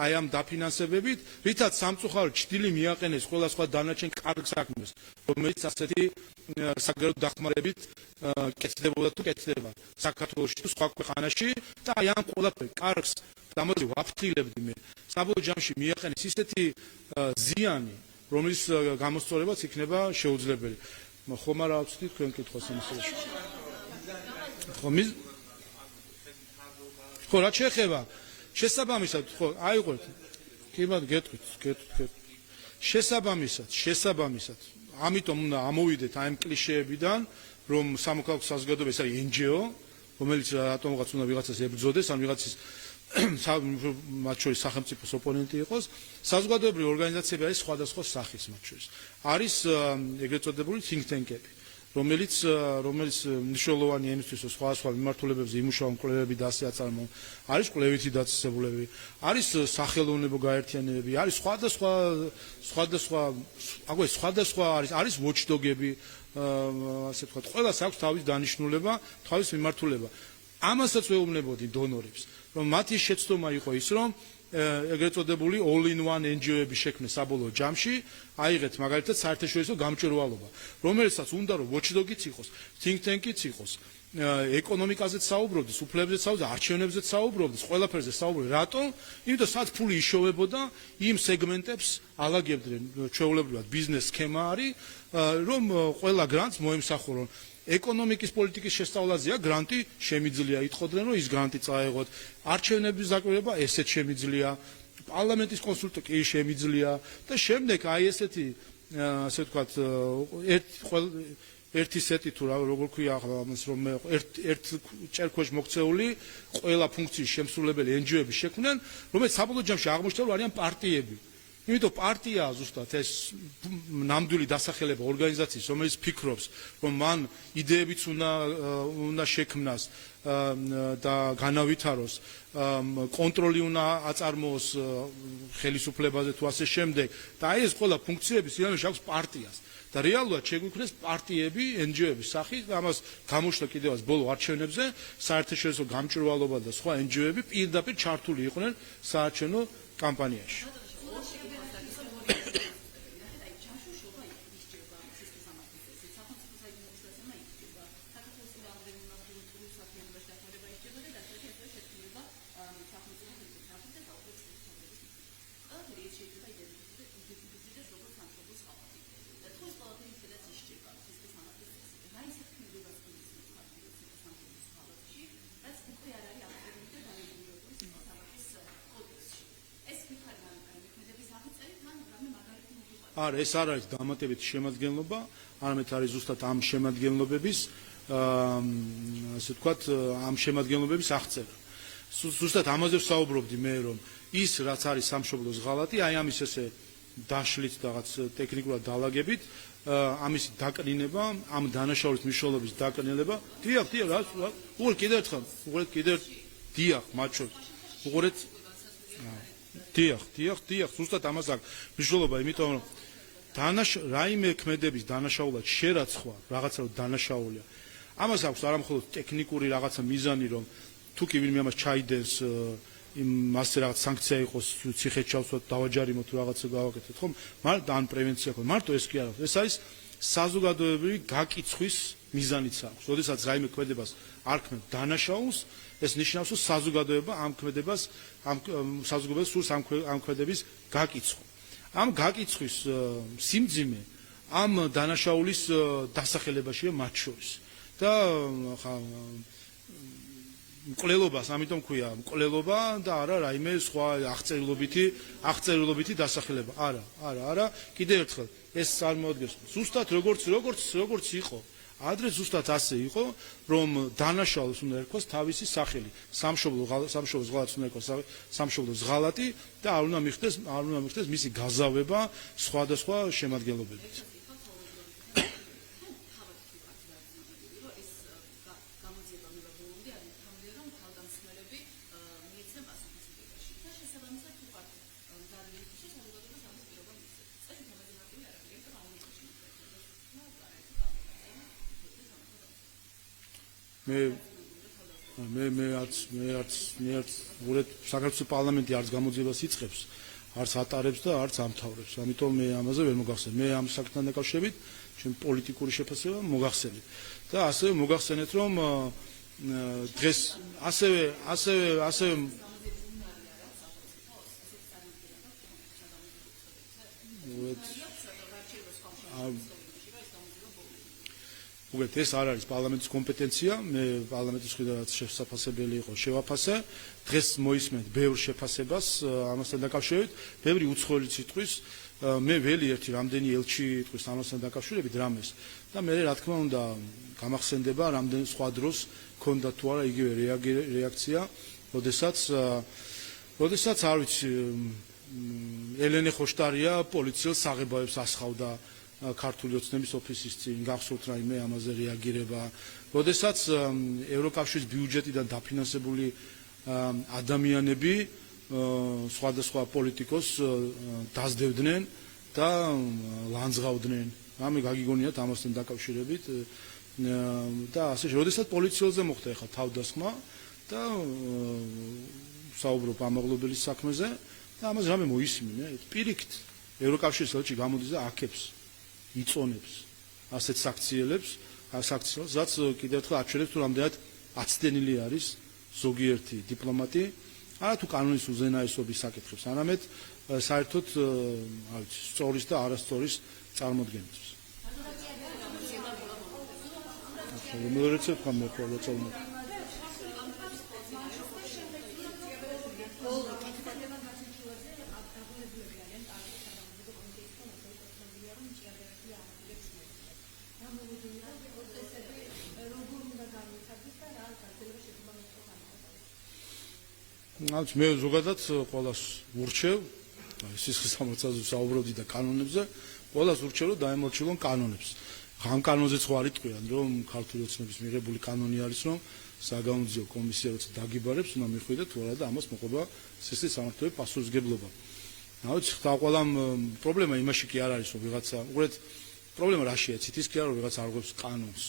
აი ამ დაფინანსებებით, რითაც სამწუხაროდ ჭრილი მიაყენეს ყველა სხვა დანარჩენ კარგ საქმეს, რომელიც ასეთი საგარეო დახმარებით კეთდებოდა თუ კეთდება საქართველოში თუ სხვა ქვეყანაში და აი ამ ყველაფერ კარგს დამოდი ვაფრთხილებდი მე. საბოლოო ჯამში მიაყენეს ისეთი ზიანი, რომლის გამოსწორებაც იქნება შეუძლებელი. ხომ არა ავწვდით თქვენ კითხვას ამასობაში? ხო, რა შეეხება? შესაბამისად, ხო, აიყვეთ. კი, მაგრამ გეტყვით. შესაბამისად. ამიტომ უნდა ამოვიდეთ აი ამ კლიშეებიდან, რომ სამოქალაქო საზოგადოება ეს არის NGO, რომელიც რატომღაც უნდა ვიღაცას ებრძოდეს, ან ვიღაცის მათ შორის სახელმწიფოს ოპონენტი იყოს, საზოგადოებრივი ორგანიზაციები არის სხვადასხვა სახის მათ შორის. არის ეგრეთ წოდებული think tank-ები, რომელიც მნიშვნელოვანია იმისთვის, რომ სხვადასხვა მიმართულებებზე იმუშაონ კვლევები და ასე აწარმოონ. არის კვლევითი დაწესებულებები, არის სახელოვნებო გაერთიანებები, არის სხვადასხვა არის watchdog-ები, ასე ვთქვათ, ყველას აქვს თავის დანიშნულება, თავის მიმართულება. ამასაც ვეუბნებოდი დონორებს, რომ მათი შეცდომა იყო ის, რომ ეგრეთ წოდებული all-in-one NGO-ების შექმნა საბოლოო ჯამში აიღეთ მაგალითად საერთაშორისო გამჭვირვალობა, რომელსაც უნდა რომ watchdog-იც იყოს, think tank-იც იყოს, ეკონომიკაზეც საუბრობდეს, უფლებზეც საუბრობდეს, არჩევნებზეც საუბრობდეს, ყველაფერზე საუბრობდეს. რატომ? იმიტომ სადაც ფული იშოვებოდა, იმ სეგმენტებს ალაგებდნენ, ჩვეულებრივად ბიზნეს სქემა არის, რომ ყველა გრანტს მოემსახურონ. ეკონომიკის პოლიტიკის შესწავლაზეა გრანტი შემიძლია, ითხოვდნენ რომ ის გრანტი წაეღოთ. არჩევნების დაკვირვება ესეც შემიძლია, პარლამენტის კონსულტაცია კი შემიძლია და შემდეგ აი ესეთი ასე ვთქვათ ერთი სეტი თუ როგორ ქვია ამას რომ ერთ ჭერქვეშ მოქცეული ყველა ფუნქციის შემსრულებელი NGO-ები შექმნენ, რომელიც საბოლოო ჯამში აღმოჩნდა რომ არიან პარტიები. იმიტომ პარტია ზუსტად ეს ნამდვილი დასახელება ორგანიზაციის, რომელიც ფიქრობს, რომ მან იდეებიც უნდა შექმნას და განავითაროს, კონტროლი უნდა აწარმოოს ხელისუფლებაზე თუ ასე შემდეგ და აი ეს ყველა ფუნქციები სიამოვნებაში აქვს პარტიას. და რეალურად შეგვიქმნეს პარტიები, NGO-ების სახით, ამას გამოჩნდა კიდევაც ბოლო არჩევნებზე, საერთაშორისო გამჭვირვალობა და სხვა NGO-ები პირდაპირ ჩართული იყვნენ საარჩევნო კამპანიაში. არა, ეს არ არის დამატებითი შემადგენლობა, არამედ არის ზუსტად ამ შემადგენლობების, ასე ვთქვათ, ამ შემადგენლობების აღწერა. ზუსტად ამაზე ვსაუბრობდი მე, რომ ის რაც არის სამშობლოს ღალატი, აი ამის ესე დაშლით რაღაც ტექნიკურად დალაგებით, ამის დაკნინება, ამ დანაშაულის მნიშვნელობის დაკნინება, დიახ, უყურეთ კიდევ ერთხელ, დიახ, მათ შორის. უყურეთ დიახ, ზუსტად ამას აქვს მნიშვნელობა, იმიტომ რომ რაიმე ქმედების დანაშაულად შერაცხვა, რაღაცა რომ დანაშაულია. ამას აქვს არამხოლოდ ტექნიკური რაღაცა მიზანი, რომ თუ კი ვინმე ამას ჩაიდენს, მასზე რაღაც სანქცია იყოს, ციხეში ჩავსვათ, დავაჯარიმოთ რაღაცა გავაკეთეთ, ხომ? ან პრევენცია ხო? მარტო ეს კი არა. ეს არის საზოგადოებრივი გაკიცხვის მიზანიც აქვს. როდესაც რაიმე ქმედებას არ ქმნებ დანაშაულს, ეს ნიშნავს, რომ საზოგადოება ამ ქმედებას საზოგადოებას სურს ამ ქმედების გაკიცხვა. ამ გაკიცხვის სიმძიმე ამ დანაშაულის დასახელებაშია მათ შორის. და მკვლელობას, ამიტომ ქვია მკვლელობა და არა რაიმე სხვა აღწერილობითი დასახელება. არა, კიდევ ერთხელ ეს წარმოადგენს ზუსტად როგორც იყო. ადრე ზუსტად ასე იყო, რომ დანაშაულს უნდა ერქვას თავისი სახელი. სამშობლოს ღალატს უნდა ერქვას სამშობლოს ღალატი და არ უნდა მიხდეს მისი გაზავება სხვადასხვა შემადგენლობებით. მე არც საქართველოს პარლამენტი არც გამოძიებას იწყებს, არც ატარებს და არც ამთავრებს. ამიტომ მე ამაზე ვერ მოგახსენებ. მე ამ საკითხთან დაკავშირებით ჩემ პოლიტიკური შეფასება მოგახსენეთ. და ასევე მოგახსენეთ, რომ დღეს ასევე უგეთ ეს არ არის პარლამენტის კომპეტენცია, მე პარლამენტის მხრიდან შესაძლებელი იყო შევაფასე. დღეს მოისმენთ ბევრ შეფასებას ამასთან დაკავშირებით, ბევრი უცხოელი სიტყვის, მე ველი ერთი რამდენი ელჩი იტყვის ამასთან დაკავშირებით რამეს და მე რა თქმა უნდა გამახსენდება რამდენი სხვა დროს ქონდა თუ არა იგივე რეაქცია, როდესაც არ ვიცი ელენე ხოშტარია პოლიციელს საღებავებს ასხავდა ქართული ოცნების ოფისის წინ, გახსოვთ რაიმე ამაზე რეაგირება, როდესაც ევროკავშირის ბიუჯეტიდან დაფინანსებული ადამიანები სხვადასხვა პოლიტიკოს დასდევდნენ და ლანძღავდნენ. რამე გაგიგონიათ ამასთან დაკავშირებით და ასე როდესაც პოლიციელზე მოხდა ახლა თავდასხმა და საუბრობ ამაღლობელის საქმეზე და ამას რამე მოისმინე, პირიქით ევროკავშირის ელჩი გამოდის და აქებს იწონებს ასეთ საქციელებს, რაც კიდევ ერთხელ აჩვენებს, თუ რამდენად აცდენილი არის ზოგიერთი დიპლომატი, არა თუ კანონის უზენაესობის საკითხებს, არამედ საერთოდ სწორის და არასწორის წარმოდგენებს. მე ზოგადად ყველას ურჩევ, სისხლის სამართალზე საუბრობდი და კანონებზე, ყველას ურჩევ რომ დაემორჩილონ კანონებს. ამ კანონზეც ხო არ იტყვიან, რომ ქართული ოცნების მიღებული კანონი არის, რომ საგამოძიო კომისია როცა დაგიბარებს, უნდა მიხვიდეთ თუ არა და ამას მოყვება სისხლის სამართლების პასუხისგებლობა. ნაუჩი ხთა ყველა პრობლემა იმაში კი არ არის, რომ ვიღაცა, უყურეთ, პრობლემა რაშია, ცით ის კი არა, რომ ვიღაცა არღვევს კანონს.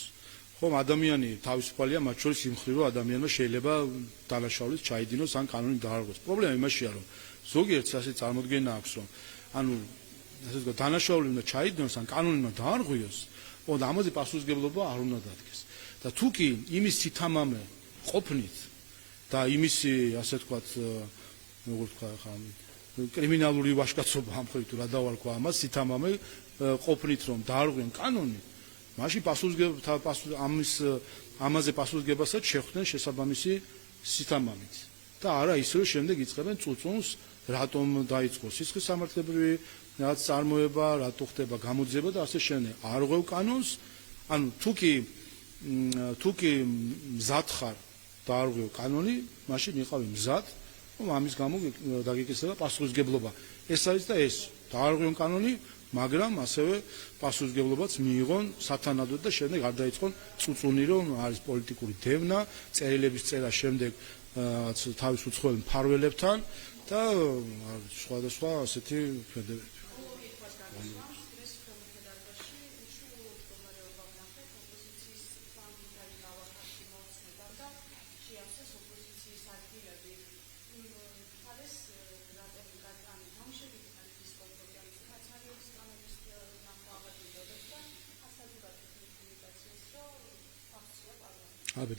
ხომ ადამიანი თავისუფალია, მათ შორის იმ მხრივ, რომ ადამიანმა შეიძლება დანაშაულით ჩაიდინოს ან კანონი დაარღვევს. პრობლემა იმაშია, რომ ზოგიერთს ასე წარმოდგენა აქვს, რომ ანუ ასე ვთქვათ, დანაშაული უნდა ჩაიდინოს ან კანონი უნდა დაარღვიოს, და ამაზე პასუხისგებლობა არ უნდა დადგეს. და თუ კი იმის სითამამე ყოფნით და იმისი ასე ვთქვათ, როგორ ვთქვა ხა, კრიმინალური ვაჟკაცობა ამ ხრივ თუ რა დავარქვა ამას, სითამამე ყოფნით რომ დაარღვიონ კანონი, მაშინ ამაზე პასუხისგებასაც შეხვდნენ შესაბამისი სითამამით. და არა ისე რომ შემდეგ იწყებენ წუწუნს, რატომ დაიწყო სისხლის სამართლებრივი რაც წარმოება, რატო ხდება გამოძიება და ასე შემდეგ. არ ღვევ კანონს, ანუ თუ კი მზად ხარ და არ ღვევ კანონი, მაშინ იყავი მზად, რომ ამის გამო დაგიკისრება პასუხისგებლობა. ეს არის და ეს. დაარღვიონ კანონი, მაგრამ ასევე პასუხისგებლობაც მიიღონ სათანადოდ და შემდეგ არ დაიწყონ წუწუნი, რომ არის პოლიტიკური დევნა, წერილების წერა შემდეგ თავის უცხოელ მფარველებთან და სხვადასხვა ასეთი ქმედებები.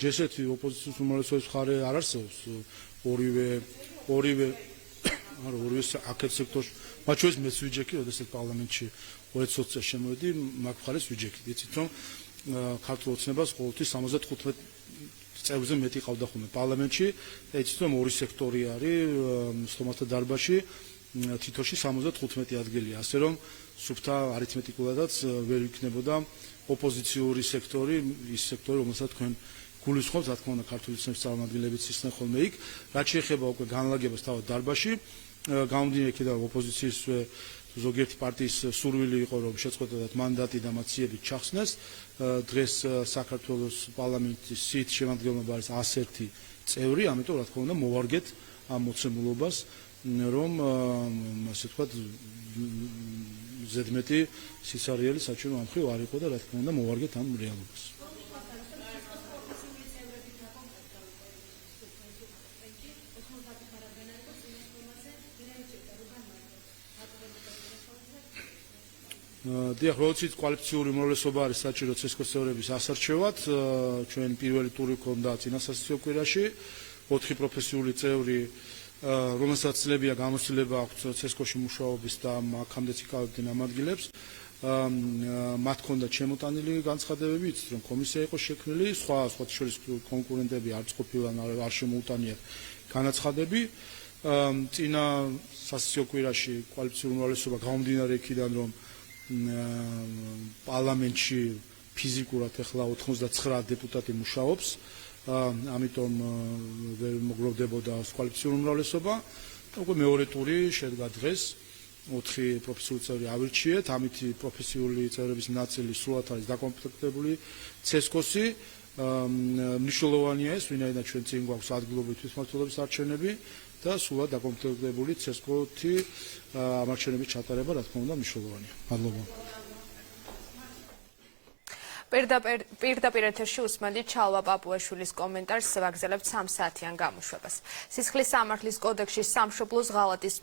ჯესეთი ოპოზიციის უმრავლესობის მხარე არ არსებობს ორივე აქეთ სექტორში მათ შორის მეც ვიჯექი, როდესაც პარლამენტში 2020 წელს შემოვედი, მაგ მხარეს ვიჯექით. იცით რომ ქართულ ოცნებას ყოველთვის 75 წევრზე მეტი ყავდა ხოლმე პარლამენტში და იცით რომ ორი სექტორი არის სტომათა დარბაზში თითოში 75 ადგილია, ასე რომ სუფთა არითმეტიკულადაც ვერ იქნებოდა ოპოზიციური სექტორი, ის სექტორი, რომელსაც თქვენ გულისხმობთ, რა თქმა უნდა, ქართული ოცნების წარმომადგენლებიც ისნენ ხოლმე იქ, რაც შეეხება უკვე განლაგებას თავად დარბაზში, გამომდინარე იქიდან ოპოზიციის ზოგიერთი პარტიის სურვილი იყო, რომ შეწყვეტათ მანდატი და მათ სიებით ჩახსნეს. დღეს საქართველოს პარლამენტის სიით შემადგენლობა არის 101 წევრი, ამიტომ რა თქმა უნდა მოვარგეთ ამ მოცემულობას, რომ ასე ვთქვათ ზედმეტი სიცარიელი საჭირო ამ მხრივ არ იყო და რა თქმა უნდა მოვარგეთ ამ რეალობას. დიახ, როდესაც კოალიციური უმრავლესობა არის საჭირო ცესკოს წევრების ასარჩევად, ჩვენ პირველი ტური გვქონდა წინა სასაცილო კვირაში, 4 პროფესიული წევრი, რომელსაც ცლებია გამოცდილება აქვთ ცესკოში მუშაობის და აქამდეც იკავებდნენ ამ ადგილებს, მათ ჰქონდათ შემოტანილი განცხადებები, იცით რომ კომისია იყო შექმნილი, სხვა შორის კონკურენტები არც ყოფილან არ შემოუტანიათ განაცხადები. წინა სასაცილო კვირაში კოალიციური უმრავლესობა გამომდინარე იქიდან რომ პარლამენტში ფიზიკურად ახლა 99 დეპუტატი მუშაობს, ამიტომ ვერ მოგროვდებოდა კოალიციური უმრავლესობა. უკვე მეორე ტური შედგა დღეს, 4 პროფესიული წევრი ავირჩიეთ, ამით პროფესიული წევრების ნაწილი სრულად არის დაკომპლექტებული ცესკოსი. მნიშვნელოვანია ეს, ვინაიდან ჩვენ წინ გვაქვს ადგილობრივი თვითმმართველობის არჩევნები და სრულად დაკომპლექტებული ცესკოთი ამ არჩევნების ჩატარება, რა თქმა უნდა, მნიშვნელოვანია. მადლობა. პირდაპირ ეთერში უსმენთ ჩალვა პაპუაშვილის კომენტარს, ვაგრძელებთ 3 საათიან გამოშვებას. სისხლის სამართლის კოდექსში სამშობლოს ღალატის